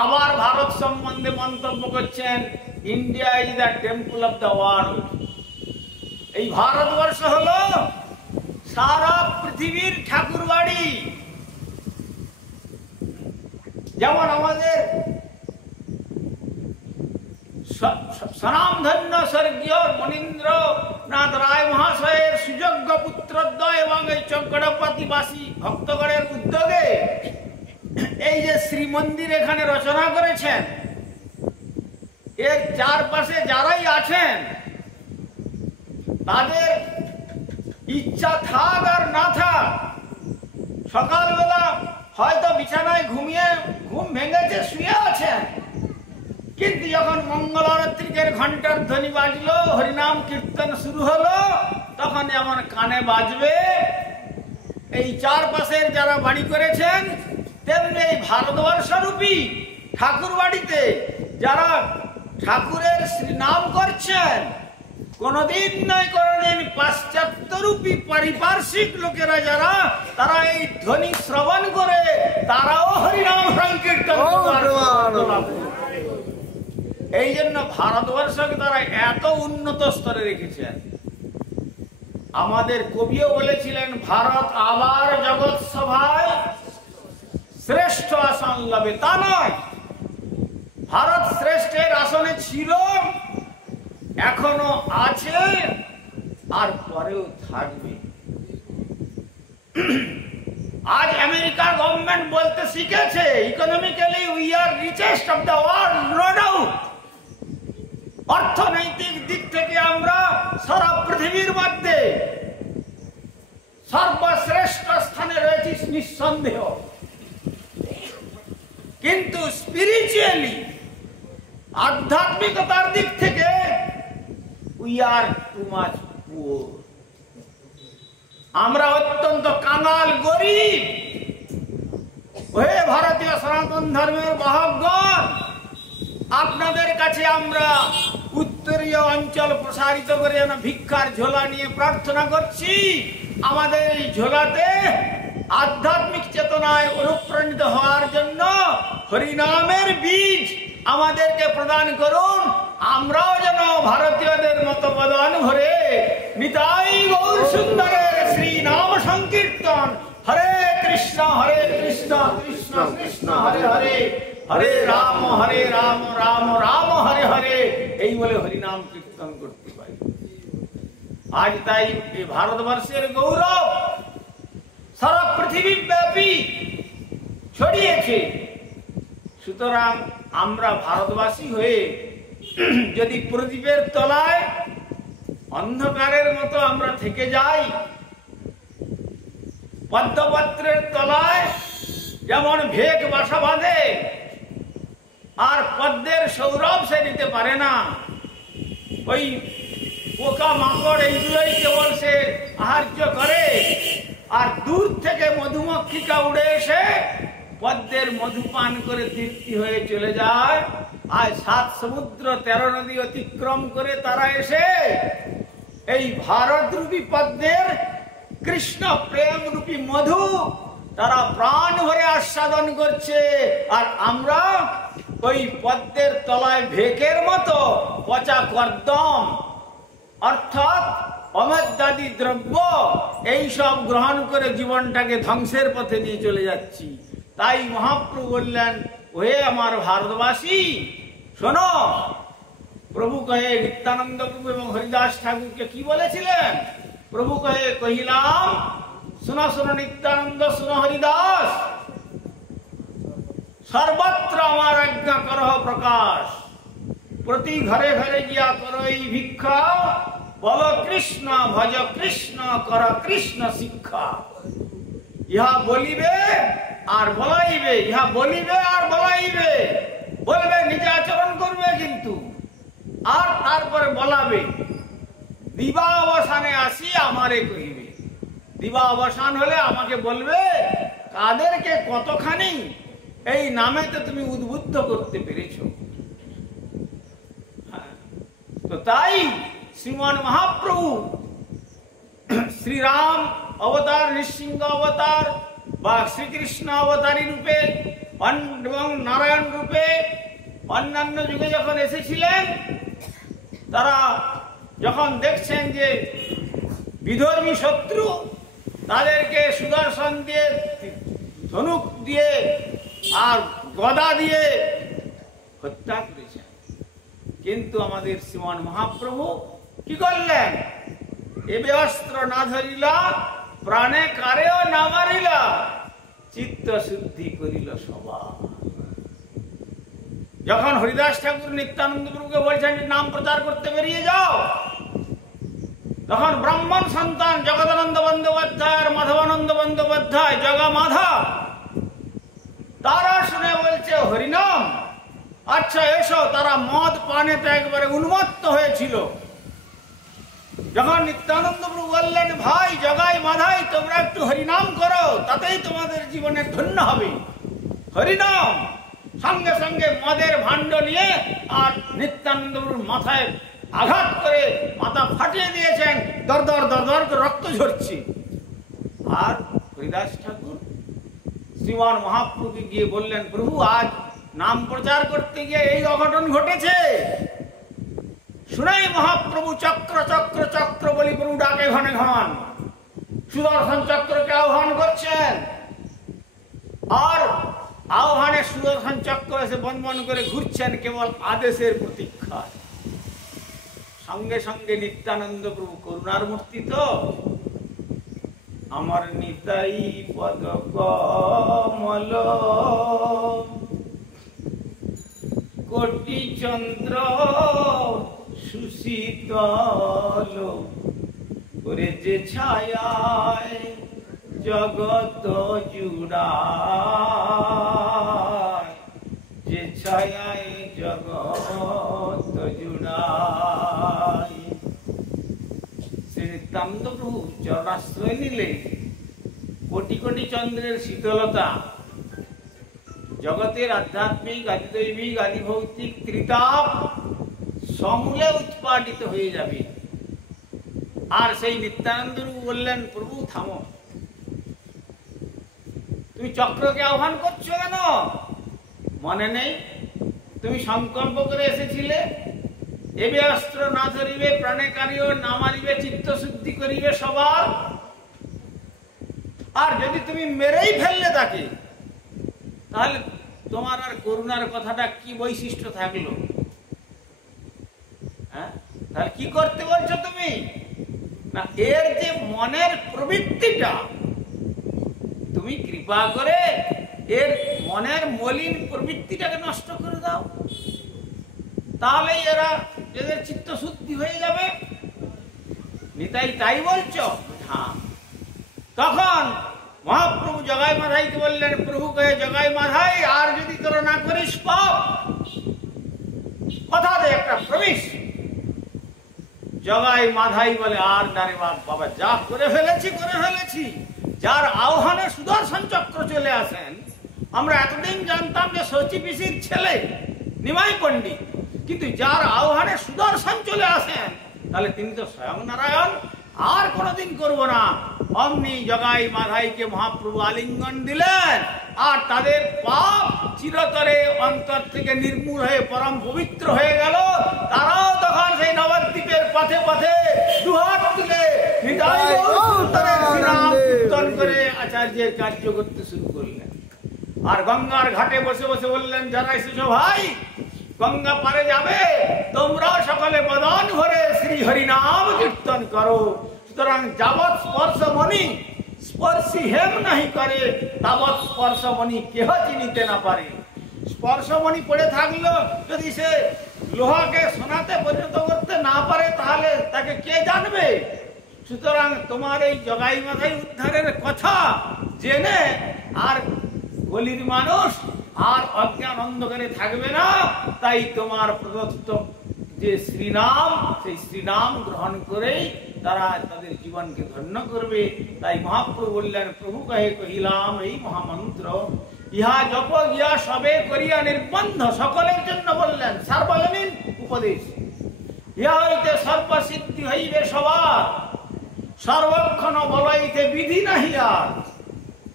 আবার ভারত সম্বন্ধে মন্তব্য করছেন, India is the temple of the world. এই ভারতবর্ষ হলো সারা পৃথিবীর ঠাকুর বাড়ি। যেমন আমাদের স্বনামধন্য স্বর্গীয় মনীন্দ্রনাথ রায় মহাশয়ের সুযোগ্য পুত্রদ্বয় এবং এই চক্রপতিবাসী ভক্তগণের উদ্যোগে এই যে শ্রীমন্দির এখানে রচনা করেছেন, এর চারপাশে যারাই আছেন তাদের ইচ্ছা থাক আর না থাক, সকালবেলা হয়তো বিছানায় ঘুম ভেঙেছে, শুয়ে আছেন, কিন্তু যখন মঙ্গল আরতির ঘন্টার ধ্বনি বাজলো, হরিনাম কীর্তন শুরু হলো, তখন যেমন কানে বাজবে। এই চারপাশের যারা বাড়ি করেছেন, তেমনি এই ভারতবর্ষরূপী ঠাকুর বাড়িতে যারা ঠাকুরের নাম করছেন, কোনদিন নয় কোনদিন পাশ্চাত্যরূপী পারিপার্শ্বিক লোকেরা যারা তারা এই ধ্বনি শ্রবণ করে তারাও হরিনাম সংকীর্তন এই জন্য ভারতবর্ষকে তারা এত উন্নত স্তরে রেখেছেন। আমাদের কবিও বলেছিলেন ভারত আবার জগৎ সভায় শ্রেষ্ঠ আসন লাভে। তা নয়, ভারত শ্রেষ্ঠের আসনে ছিল, এখনো আছে, আর পরেও থাকবে। আজ আমেরিকার গভর্নমেন্ট বলতে শিখেছে economically we are richest of the world, no doubt. অর্থনৈতিক দিক থেকে আমরা সারা পৃথিবীর মধ্যে সর্বশ্রেষ্ঠ স্থানে রয়েছি নিঃসন্দেহ, কিন্তু স্পিরিচুয়ালি আধ্যাত্মিকতার দিক থেকে we are too much poor. আমরা অত্যন্ত কাঙাল, গরিব। ওহে ভারতীয় সনাতন ধর্মের বাহকগণ, আপনাদের কাছে আমরা উত্তরীয় অঞ্চল প্রসারিত করে যেন ভিক্ষার ঝোলা নিয়ে প্রার্থনা করছি। আমাদের এই ঝোলাতে আধ্যাত্মিক চেতনায় অনুপ্রাণিত হওয়ার জন্য হরিনামের বীজ আমাদেরকে প্রদান করুন। আমরাও যেন ভারতীয়দের মতো বদান ভরে নিতাই গৌর সুন্দরের শ্রী নাম সংকীর্তন হরে কৃষ্ণ কৃষ্ণ কৃষ্ণ হরে হরে, হরে রাম রাম রাম হরে হরে, এই বলে হরিনাম কীর্তন করতে পারি। আজ তাই এই ভারতবর্ষের গৌরব সারা পৃথিবী ব্যাপী ছড়িয়েছে। সুতরাং আমরা ভারতবাসী হয়ে যদি প্রদীপের তলায় অন্ধকারের মতো আমরা থেকে যাই, পদ্মপত্রের তলায় যেমন ভেক বাসা বাঁধে আর পদ্মের সৌরভ সে নিতে পারে না, ওই পোকা মাকড় এইগুলোই কেবল সে আহার্য করে, আর দূর থেকে মধুমক্ষিকা উড়ে এসে পদ্মের মধু পান করে তৃপ্তি হয়ে চলে যায়। আর 7 সমুদ্র 13 নদী অতিক্রম করে তারা এসে এই ভারত রূপী পদ্মের কৃষ্ণ প্রেম রূপী মধু তারা প্রাণ ভরে আস্বাদন করছে, আর আমরা ওই পদ্মের তলায় ভেকের মতো পচা কর্দম অর্থাৎ অমেদ্যাদি দ্রব্য এইসব গ্রহণ করে জীবনটাকে ধ্বংসের পথে নিয়ে চলে যাচ্ছি। তাই মহাপ্রভু বললেন, ওহে আমার ভারতবাসী শোনো। প্রভু কহে নিত্যানন্দ প্রভু এবং হরিদাস ঠাকুরকে কি বলেছিলেন? প্রভু কহে কহিলাম, শোনো শোনো নিত্যানন্দ, শোনো হরিদাস, সর্বত্র আমার আজ্ঞা করহ প্রকাশ, প্রতি ঘরে ঘরে গিয়া করো এই ভিক্ষা, বল কৃষ্ণ ভজ কৃষ্ণ কর কৃষ্ণ শিক্ষা। ইহা বলিবে আর বলাইবে, ইহা বলিবে আর বলাইবে, বলবে নিজে আচরণ করবে কিন্তু, আর তারপরে বলাবে। দিবা অবসানে আসি আমারে কহিবে। দিবা অবসান হলে আমাকে বলবে কাদেরকে কতখানি এই নামেতে তুমি উদ্বুদ্ধ করতে পেরেছ। তো তাই শ্রীমান মহাপ্রভু শ্রীরাম অবতার, নৃসিংহ অবতার বা শ্রীকৃষ্ণ অবতারী রূপে এবং নারায়ণ রূপে অন্যান্য যুগে যখন এসেছিলেন, তারা যখন দেখছেন যে বিধর্মী শত্রু তাদেরকে সুদর্শন দিয়ে, ধনুক দিয়ে আর গদা দিয়ে হত্যা করেছেন, কিন্তু আমাদের শ্রীমান মহাপ্রভু কি করলেন? এবে অস্ত্র না ধরিলা, প্রাণে কারেও না মারিলা, চিত্ত শুদ্ধি করিল সবা। যখন হরিদাস ঠাকুর নিত্যানন্দ প্রভুকে বলছেন নাম প্রচার করতে বেরিয়ে যাও, তখন ব্রাহ্মণ সন্তান জগদানন্দ বন্দ্যোপাধ্যায় আর মাধবানন্দ বন্দ্যোপাধ্যায় জগা মাধা তারা শুনে বলছে হরিনাম, আচ্ছা এসো। তারা মদ পানেতে একবারে উন্মত্ত হয়েছিল। যখন নিত্যানন্দ প্রভু বললেন, ভাই জগাই মাধাই তোমরা একটু হরিনাম করো, তাতেই তোমাদের জীবনে ধন্য হবে, হরিনাম। সঙ্গে সঙ্গে মদের ভাণ্ড নিয়ে আর নিত্যানন্দ প্রভুর মাথায় আঘাত করে মাথা ফাটিয়ে দিয়েছেন, দর দর দর দর করে রক্ত ঝরছে। আর হরিদাস ঠাকুর শ্রীমান মহাপ্রভুকে গিয়ে বললেন, প্রভু আজ নাম প্রচার করতে গিয়ে এই অঘটন ঘটেছে। শুনাই মহাপ্রভু চক্র চক্র চক্র বলি প্রভু ডাকে ঘনে ঘন, সুদর্শন চক্রকে আহ্বান করছেন। আর আহ্বানে সুদর্শন চক্র এসে বন বন করে ঘুরছেন কেবল আদেশের প্রতীক্ষা। সঙ্গে সঙ্গে নিত্যানন্দ প্রভু করুণার মূর্তি তো, আমার নিতাই পদ কমল কোটি চন্দ্র সুশীতল করে যে ছায়ায় জগত জুড়ায়, যে ছায়ায় জগত জুড়ায়। শ্রী নিত্যানন্দ প্রভু চরণাশ্রয় নিলে কোটি কোটি চন্দ্রের শীতলতা জগতের আধ্যাত্মিক আদিদৈবিক আদিভৌতিক ত্রিতাপ সমূলে উৎপাদিত হয়ে যাবে। আর সেই নিত্যানন্দ বললেন, প্রভু থামো, তুমি চক্রকে আহ্বান করছো কেন? মনে নেই তুমি সংকল্প করে এসেছিলে, এবে অস্ত্র না ধরিবে, প্রাণে কারিও না মারিবে, চিত্ত শুদ্ধি করিবে সবার। আর যদি তুমি মেরেই ফেললে তাকে, তাহলে তোমার আর করুণার কথাটা কি বৈশিষ্ট্য থাকলো? হ্যাঁ, তাহলে কি করতে বলছো তুমি? না, এর যে মনের প্রবৃত্তিটা, তুমি কৃপা করে এর মনের মলিন প্রবৃত্তিটাকে নষ্ট করে দাও, তাহলেই এদের চিত্ত শুদ্ধি হয়ে যাবে। নিতাই তাই বলছো? হ্যাঁ। তখন মহাপ্রভু জগাই মাধাইকে বললেন, প্রভু কহে জগাই মাধাই, আর যদি তোরা না করিস পাপ, কথা দে একটা প্রবেশ। জগাই মাধাই বলে, আর নারে বাবা, যা করে ফেলেছি করে ফেলেছি। যার আহ্বানে সুদর্শন চক্র চলে আসেন, আমরা এতদিন জানতাম যে শচী পিসির ছেলে নিমাই পণ্ডিত, কিন্তু যার আহ্বানে সুদর্শন চলে আসেন, তাহলে তিনি তো স্বয়ং নারায়ণ। আর কোনোদিন করব না। অমনি জগাই মাধাইকে মহাপ্রভু আলিঙ্গন দিলেন, আর তাদের পাপ চিরতরে অন্তর থেকে নির্মূল হয়ে পরম পবিত্র হয়ে গেল। তারাও তখন সেই নবদ্বীপের পথে পথে দুহাত তুলে কীর্তন করে আচার্যের কার্য করতে শুরু করলেন। আর গঙ্গার ঘাটে বসে বসে বললেন, যারা এসেছো ভাই, গঙ্গা পারে যাবে, তোমরা সকলে বদন ভরে শ্রী হরিনাম কীর্তন করো। সুতরাং যাবৎ স্পর্শমণি স্পর্শী হেম নাহি করে, তাবৎ স্পর্শমণি কেহ চিনিতে না পারে। স্পর্শমণি পড়ে থাকলো, যদি সে লোহাকে সোনাতে পরিণত করতে না পারে, তাহলে তাকে কে জানবে? সুতরাং তোমার এই জগাই মাথায় উদ্ধারের কথা জেনে আর গলির মানুষ আর অজ্ঞান অন্ধকারে থাকবে না। তাই তোমার প্রদত্ত যে শ্রীনাম, সেই শ্রীনাম গ্রহণ করেই তারা তাদের জীবনকে ধন্য করবে। তাই মহাপ্রভু বললেন, প্রভু কহে কহিলাম এই মহামন্ত্র, ইহা জপ গিয়া সবে করিয়া নির্বন্ধ। সকলের জন্য বললেন, সার্বজনীন উপদেশ। ইহা হইতে সর্বসিদ্ধি হইবে সবার, সর্বক্ষণ বলাইতে বিধি নাহি। আর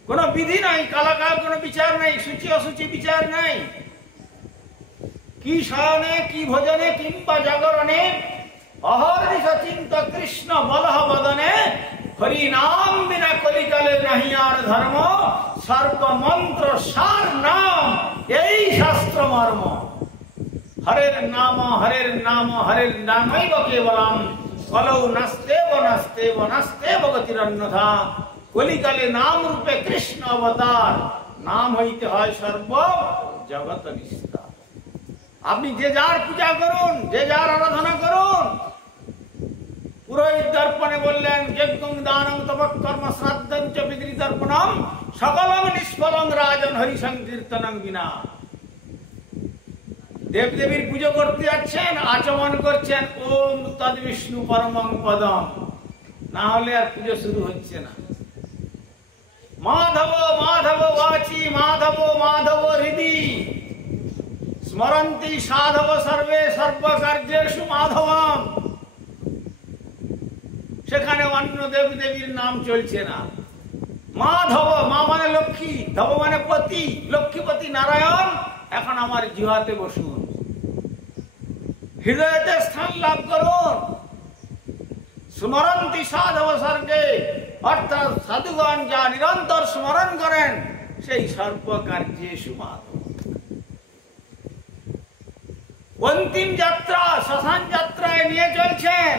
কোন বিধি নাই, কালাকাল কোন বিচার নাই, সূচি অসুচি বিচার নাই। কি শয়নে কি ভোজনে কিংবা জাগরণে, অহর্নিশ চিন্ত কৃষ্ণ বলহ বদনে। হরি নাম বিনা কলিকালে নাহি আর ধর্ম, সর্বমন্ত্র সার নাম এই শাস্ত্র মর্ম। হরের নাম হরের নাম হরের নামৈব কেবলম, কলৌ নাস্তেব নাস্তেব নাস্তেব গতিরন্যথা। কলিকালে নাম রূপে কৃষ্ণ অবতার, নাম হইতে হয় সর্ব জগৎ নিস্তার। আপনি যে যার পূজা করুন, যে যার আরাধনা করুন। পুরোহিত দর্পণে বললেন, যজ্ঞং দানং তপঃকর্ম শ্রাদ্ধং চ পিতৃ তর্পণম, সকলং নিষ্ফলং রাজন হরি সংকীর্তনং বিনা। দেবদেবীর পুজো করতে যাচ্ছেন, আচমন করছেন ওম তদ বিষ্ণু পরমং পদম, না হলে আর পুজো শুরু হচ্ছে না। মাধব মাধব বাচি মাধব মাধব হৃদি, স্মরন্তি সাধব সর্বে সর্বকার্যেষু মাধবম। সেখানে অন্য দেব দেবীর নাম চলছে না। মা ধব, মা মানে লক্ষ্মী, ধব মানে পতি, লক্ষ্মীপতি নারায়ণ এখন আমার জিহাতে বসুন, হৃদয়তে স্থান লাভ করুন। স্মরন্তি সাধব স্বর্গে, অর্থাৎ সাধুগণ যা নিরন্তর স্মরণ করেন সেই সর্বকার্যে সুমাধব। অন্তিম যাত্রা শ্মশান যাত্রায় নিয়ে চলছেন,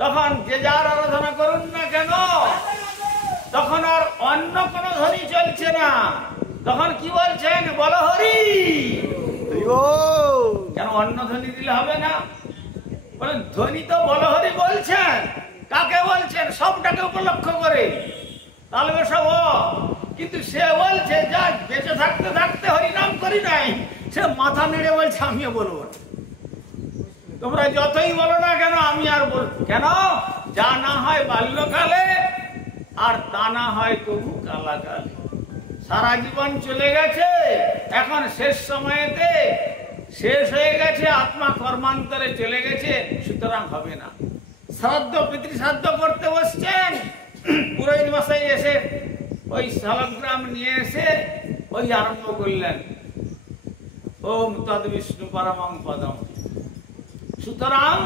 তখন যে যার আরাধনা করুন না কেন, তখন আর অন্য কোন ধ্বনি চলছে না। তখন কি বলছেন? বল হরি। কেন অন্য ধ্বনি দিলে হবে না? বলেন ধ্বনি তো বল হরি বলছেন। কাকে বলছেন? সবটাকে উপলক্ষ করে। তাহলে সব, কিন্তু সে বলছে যা বেঁচে থাকতে থাকতে হরিনাম করি নাই, সে মাথা নেড়ে বলছে আমিও বলবো না। তোমরা যতই বলো না কেন আমি আর বল কেন? যা না হয় বাল্যকালে আর তা না হয় তবু কালাকালে। সারা জীবন চলে গেছে, এখন শেষ সময়েতে শেষ হয়ে গেছে, আত্মা কর্মান্তরে চলে গেছে, সুতরাং হবে না। শ্রাদ্ধ পিতৃশ্রাদ্ধ করতে বসছেন, পুরোহিত মশাই এসে ওই শালগ্রাম নিয়ে এসে ওই আরম্ভ করলেন, ওম তদ বিষ্ণু পরমং পদম। সুতরাং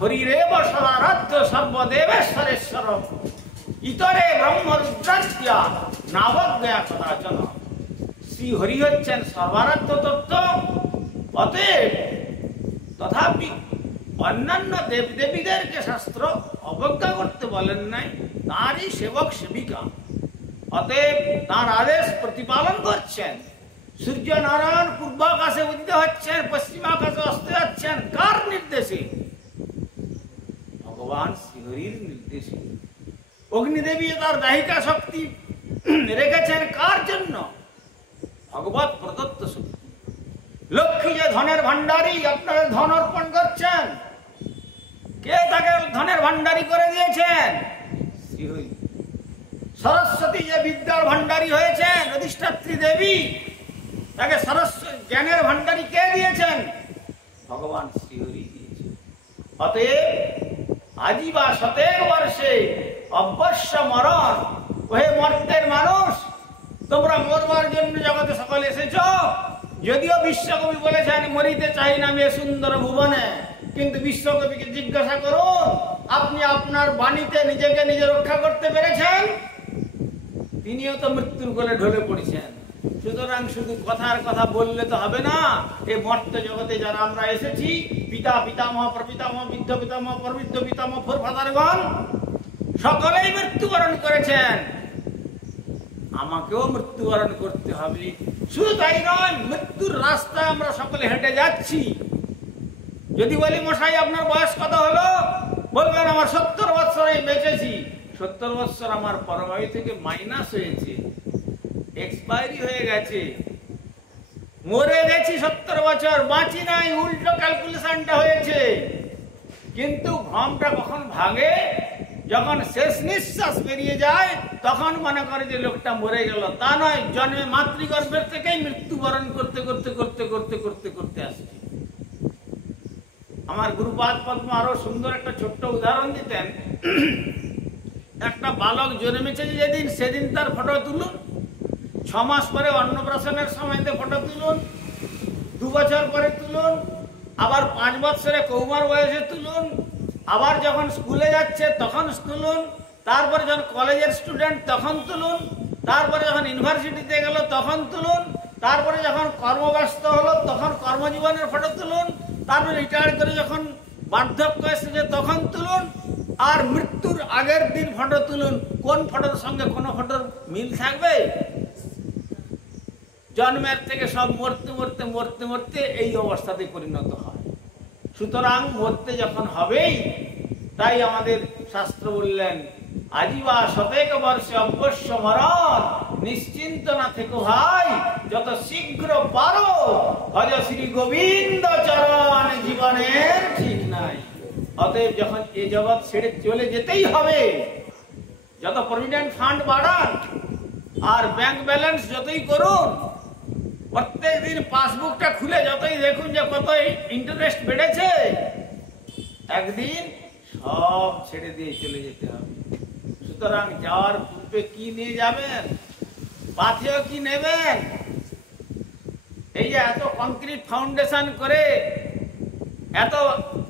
হরিরেব সদারাধ্য সর্বদেবেশ্বরেশ্বর ইতরে ব্রহ্মরুদ্রাস্যা নাবজ্ঞা কদাচন। শ্রী হরি হচ্ছেন সর্বারাধ্য তত্ত্ব। অতএব তথাপি অন্যান্য দেবদেবীদেরকে শাস্ত্র অবজ্ঞা করতে বলেন নাই, তারই সেবক সেবিকা। অতএব তার আদেশ প্রতিপালন করছেন। সূর্য নারায়ণ পূর্ব আকাশে উদিত হচ্ছেন, পশ্চিম আকাশে অস্ত যাচ্ছেন, কার নির্দেশে? ভগবান শ্রীহরির নির্দেশে। অগ্নিদেবী তার দাহিকা শক্তি রেখেছেন কার জন্য? ভগবত প্রদত্ত শক্তি। লক্ষ্মী যে ধনের ভান্ডারী, আপনারা ধন অর্পণ করছেন, কে তাকে ধনের ভান্ডারী করে দিয়েছেন? শ্রীহরি। সরস্বতী যে বিদ্যার ভান্ডারী হয়েছেন, অধিষ্ঠাত্রী দেবী, তাকে সরস্বতী জ্ঞানের ভান্ডারী কে দিয়েছেন? ভগবান শ্রীহরি দিয়েছেন। অতএব আজি বা শতেক বর্ষে অবশ্য মরণ। ওহে মর্তের মানুষ, তোমরা মরবার জন্য জগতে সকলে এসেছ। যদিও বিশ্বকবি বলেছেন মরিতে চাই না মে সুন্দর ভুবনে, কিন্তু বিশ্বকবিকে জিজ্ঞাসা করুন আপনি আপনার বাণীতে নিজেকে নিজে রক্ষা করতে পেরেছেন? তিনিও তো মৃত্যুর কোলে ঢলে পড়েছেন। সুতরাং শুধু কথার কথা বললে তো হবে না। এই মর্ত জগতে যারা আমরা এসেছি, পিতা পিতামহ প্রপিতামহ বৃদ্ধ পিতামহ প্রবৃদ্ধ পিতামহ ফোরফাদারগণ সকলেই মৃত্যুবরণ করেছেন, আমাকেও মৃত্যুবরণ করতে হবে। শুধু তাই নয়, মৃত্যুর রাস্তায় আমরা সকলে হেঁটে যাচ্ছি। যদি বলি মশাই আপনার বয়স কত হলো, বলবেন আমার 70 বছর বেঁচেছি। 70 বছর আমার পরমায়ু থেকে মাইনাস হয়েছে, এক্সপায়ারি হয়ে গেছে, মরে গেছি 70 বছর, বাঁচি নাই, উল্টো ক্যালকুলেশনটা হয়েছে। কিন্তু ভ্রমটা কখন ভাঙে? যখন শেষ নিঃশ্বাস বেরিয়ে যায় তখন মনে করে যে লোকটা মরে গেল। তা নয়, জন্মে মাতৃগর্ভের থেকেই মৃত্যুবরণ করতে করতে করতে করতে করতে করতে আসছে। আমার গুরুপাদ পদ্ম আরো সুন্দর একটা ছোট্ট উদাহরণ দিতেন। একটা বালক জন্মেছে যেদিন, সেদিন তার ফটো তুলুন, 6 মাস পরে অন্নপ্রাশনের সময়তে ফটো তুলুন, 2 বছর পরে তুলুন, আবার 5 বছরে কৌমার বয়সে তুলুন, আবার যখন স্কুলে যাচ্ছে তখন তুলুন, তারপরে যখন কলেজের স্টুডেন্ট তখন তুলুন, তারপরে যখন ইউনিভার্সিটিতে গেল তখন তুলুন, তারপরে যখন কর্মব্যস্ত হলো তখন কর্মজীবনের ফটো তুলুন, তারপরে রিটায়ার করে যখন বার্ধক্য এসেছে তখন তুলুন, আর মৃত্যুর আগের দিন ফটো তুলুন। কোন ফটোর সঙ্গে কোন ফটোর মিল থাকবে? জন্মের থেকে সব মরতে মরতে মরতে মরতে এই অবস্থাতে পরিণত হয়। সুতরাং মরতে যখন হবেই, তাই আমাদের শাস্ত্র বললেন আজীবা শতেক বর্ষে অবশ্য মরণ, নিশ্চিন্ত না থেকো ভাই, যত শীঘ্র পারো ভজ শ্রী গোবিন্দ চরণ, জীবনের ঠিক নাই। অতএব যখন এই জগৎ ছেড়ে চলে যেতেই হবে, যত প্রভিডেন্ট ফান্ড বাড়ান আর ব্যাংক ব্যালেন্স যতই করুন, প্রত্যেক দিন পাসবুকটা খুলে যতই দেখুন যে কত ইন্টারেস্ট বেড়েছে, একদিন সব ছেড়ে দিয়ে চলে যেতে হবে। সুতরাং যাওয়ার পূর্বে কি নিয়ে যাবেন, পাথেয় কি নেবেন? এই যে এত কংক্রিট ফাউন্ডেশন করে এত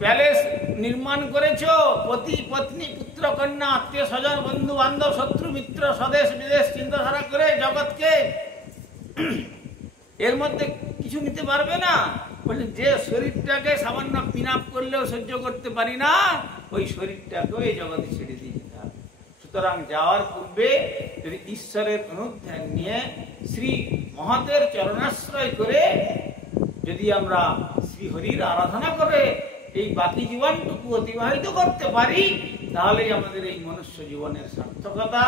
প্যালেস নির্মাণ করেছো, পতি পত্নী পুত্র কন্যা আত্মীয় স্বজন বন্ধু বান্ধব শত্রু মিত্র স্বদেশ বিদেশ চিন্তাধারা করে জগৎকে, এর মধ্যে কিছু নিতে পারবে না? বলছেন যে শরীরটাকে সামান্য পিনাপ করলেও সহ্য করতে পারি না, ওই শরীরটাকেও এই জগতে ছেড়ে দিয়ে যেতে হবে। সুতরাং যাওয়ার পূর্বে যদি ঈশ্বরের অনুধ্যান নিয়ে শ্রী মহতের চরণাশ্রয় করে যদি আমরা শ্রীহরির আরাধনা করে এই বাকি জীবনটুকু অতিবাহিত করতে পারি, তাহলেই আমাদের এই মনুষ্য জীবনের সার্থকতা,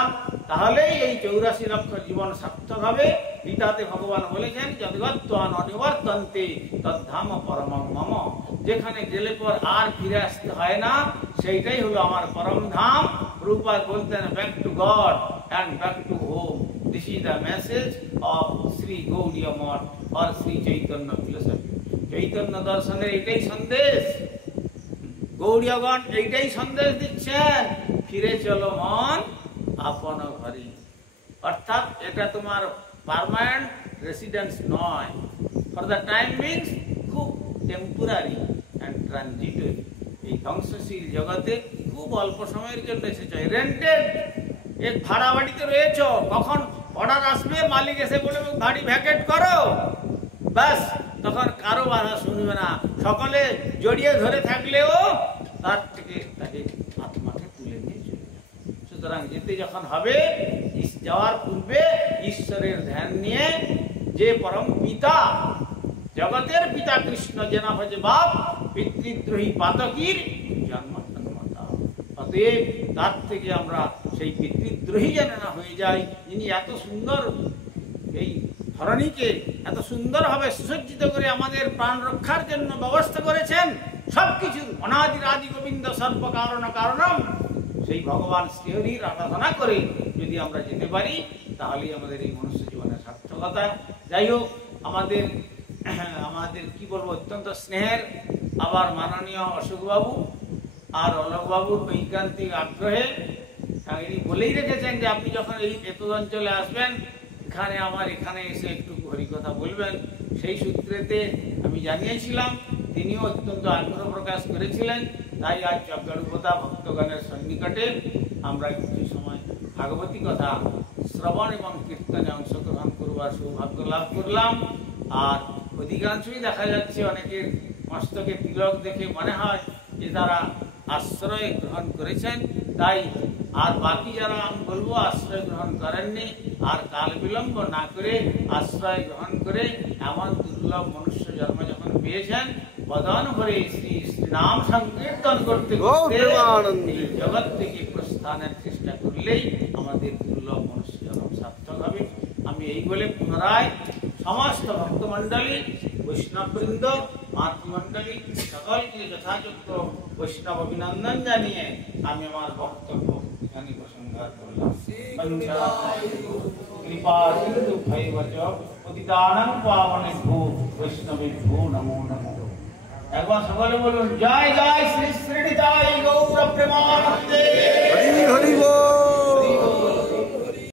তাহলেই এই 84 লক্ষ জীবন সার্থক হবে। গীতাতে ভগবান বলেছেন যদ্গত্বান অনিবর্তন্তে তদ্ধাম পরমং মম, যেখানে গেলে পর আর ফিরে আসতে হয় না, সেইটাই হলো আমার পরম ধাম। রূপা বলতেন back to God and back to home, this is the message of Shri Gaudiya Math আর শ্রী চৈতন্য ফিলোসফি। চৈতন্য দর্শনের এটাই সন্দেশ, গৌড়ীয়গণ এইটাই সন্দেশ দিচ্ছেন, ফিরে চলো মন আপন ঘরে। অর্থাৎ এটা তোমার পার্মানেন্ট রেসিডেন্স নয়, ফর দ্য টাইম বিংস খুব টেম্পোরারি অ্যান্ড ট্রানজিটরি। এই ধ্বংসশীল জগতে খুব অল্প সময়ের জন্য এসেছ, রেন্টেড এক ভাড়া বাড়িতে রয়েছ, কখন অর্ডার আসবে মালিক এসে বলে বাড়ি ভ্যাকেট করো, ব্যাস তখন কারো বাধা শুনবে না, সকলে জড়িয়ে ধরে থাকলেও তার থেকে তাকে আত্মাকে তুলে নিয়ে চলে যাবে। সুতরাং যেতে যখন হবে, যাওয়ার পূর্বে ঈশ্বরের ধ্যান নিয়ে যে পরম পিতা জগতের পিতা কৃষ্ণ যেন হচ্ছে বাপ পিতৃদ্রোহী পাতকীর জন্ম জন্মতা, অতএব তার থেকে আমরা সেই পিতৃদ্রোহী যেন না হয়ে যাই, যিনি এত সুন্দর এই ধরণীকে এত সুন্দরভাবে সুসজ্জিত করে আমাদের প্রাণ রক্ষার জন্য ব্যবস্থা করেছেন, সবকিছুর অনাদির আদি গোবিন্দ সর্ব কারণ কারণম, সেই ভগবান শ্রীহরির আরাধনা করে যদি আমরা যেতে পারি, তাহলেই আমাদের এই মনুষ্য জীবনের সার্থকতা। যাই হোক, আমাদের কি বলবো, অত্যন্ত স্নেহের আবার মাননীয় অশোকবাবু আর অলোকবাবুর ঐকান্তিক আগ্রহে ইনি বলেই রেখেছেন যে আপনি যখন এই এতদ অঞ্চলে আসবেন, এখানে এসে একটু হরিকথা বলবেন। সেই সূত্রেতে আমি জানিয়েছিলাম, তিনিও অত্যন্ত আগ্রহ প্রকাশ করেছিলেন। তাই আজ যজ্ঞরূপতা ভক্তগণের সন্নিকটে আমরা কিছু সময় ভাগবতী কথা শ্রবণ এবং কীর্তনে অংশগ্রহণ করবার সৌভাগ্য লাভ করলাম। আর অধিকাংশই দেখা যাচ্ছে অনেকের মস্তকে তিলক দেখে মনে হয় যে তারা আশ্রয় গ্রহণ করেছেন। তাই আর বাকি যারা আমি বলবো আশ্রয় গ্রহণ করেননি, আর কাল বিলম্ব না করে আশ্রয় গ্রহণ করে এমন দুর্লভ মনুষ্য জন্ম যখন পেয়েছেন, বদন ভরে শ্রী নাম সংকীর্তন করতে করতে জগৎ থেকে প্রস্থানের চেষ্টা করলেই আমাদের দুর্লভ মনুষ্য জন্ম সার্থক হবে। আমি এই বলে পুনরায় সমস্ত ভক্তমণ্ডলী, বৈষ্ণববৃন্দ, মাতৃমণ্ডলী সকলকে যথাযথ বৈষ্ণব অভিনন্দন জানিয়ে আমি আমার বক্তব্য এখানে প্রসংহার করলাম। কৃপা সিন্ধু ভৈবচ পতিতানাং পাবনেভ্যো বৈষ্ণবেভ্যো নমো নমঃ। একবার সকলে বলুন জয় জয় শ্রী শ্রী নিতাই গৌর প্রেমানন্দে। হরি হরি বল।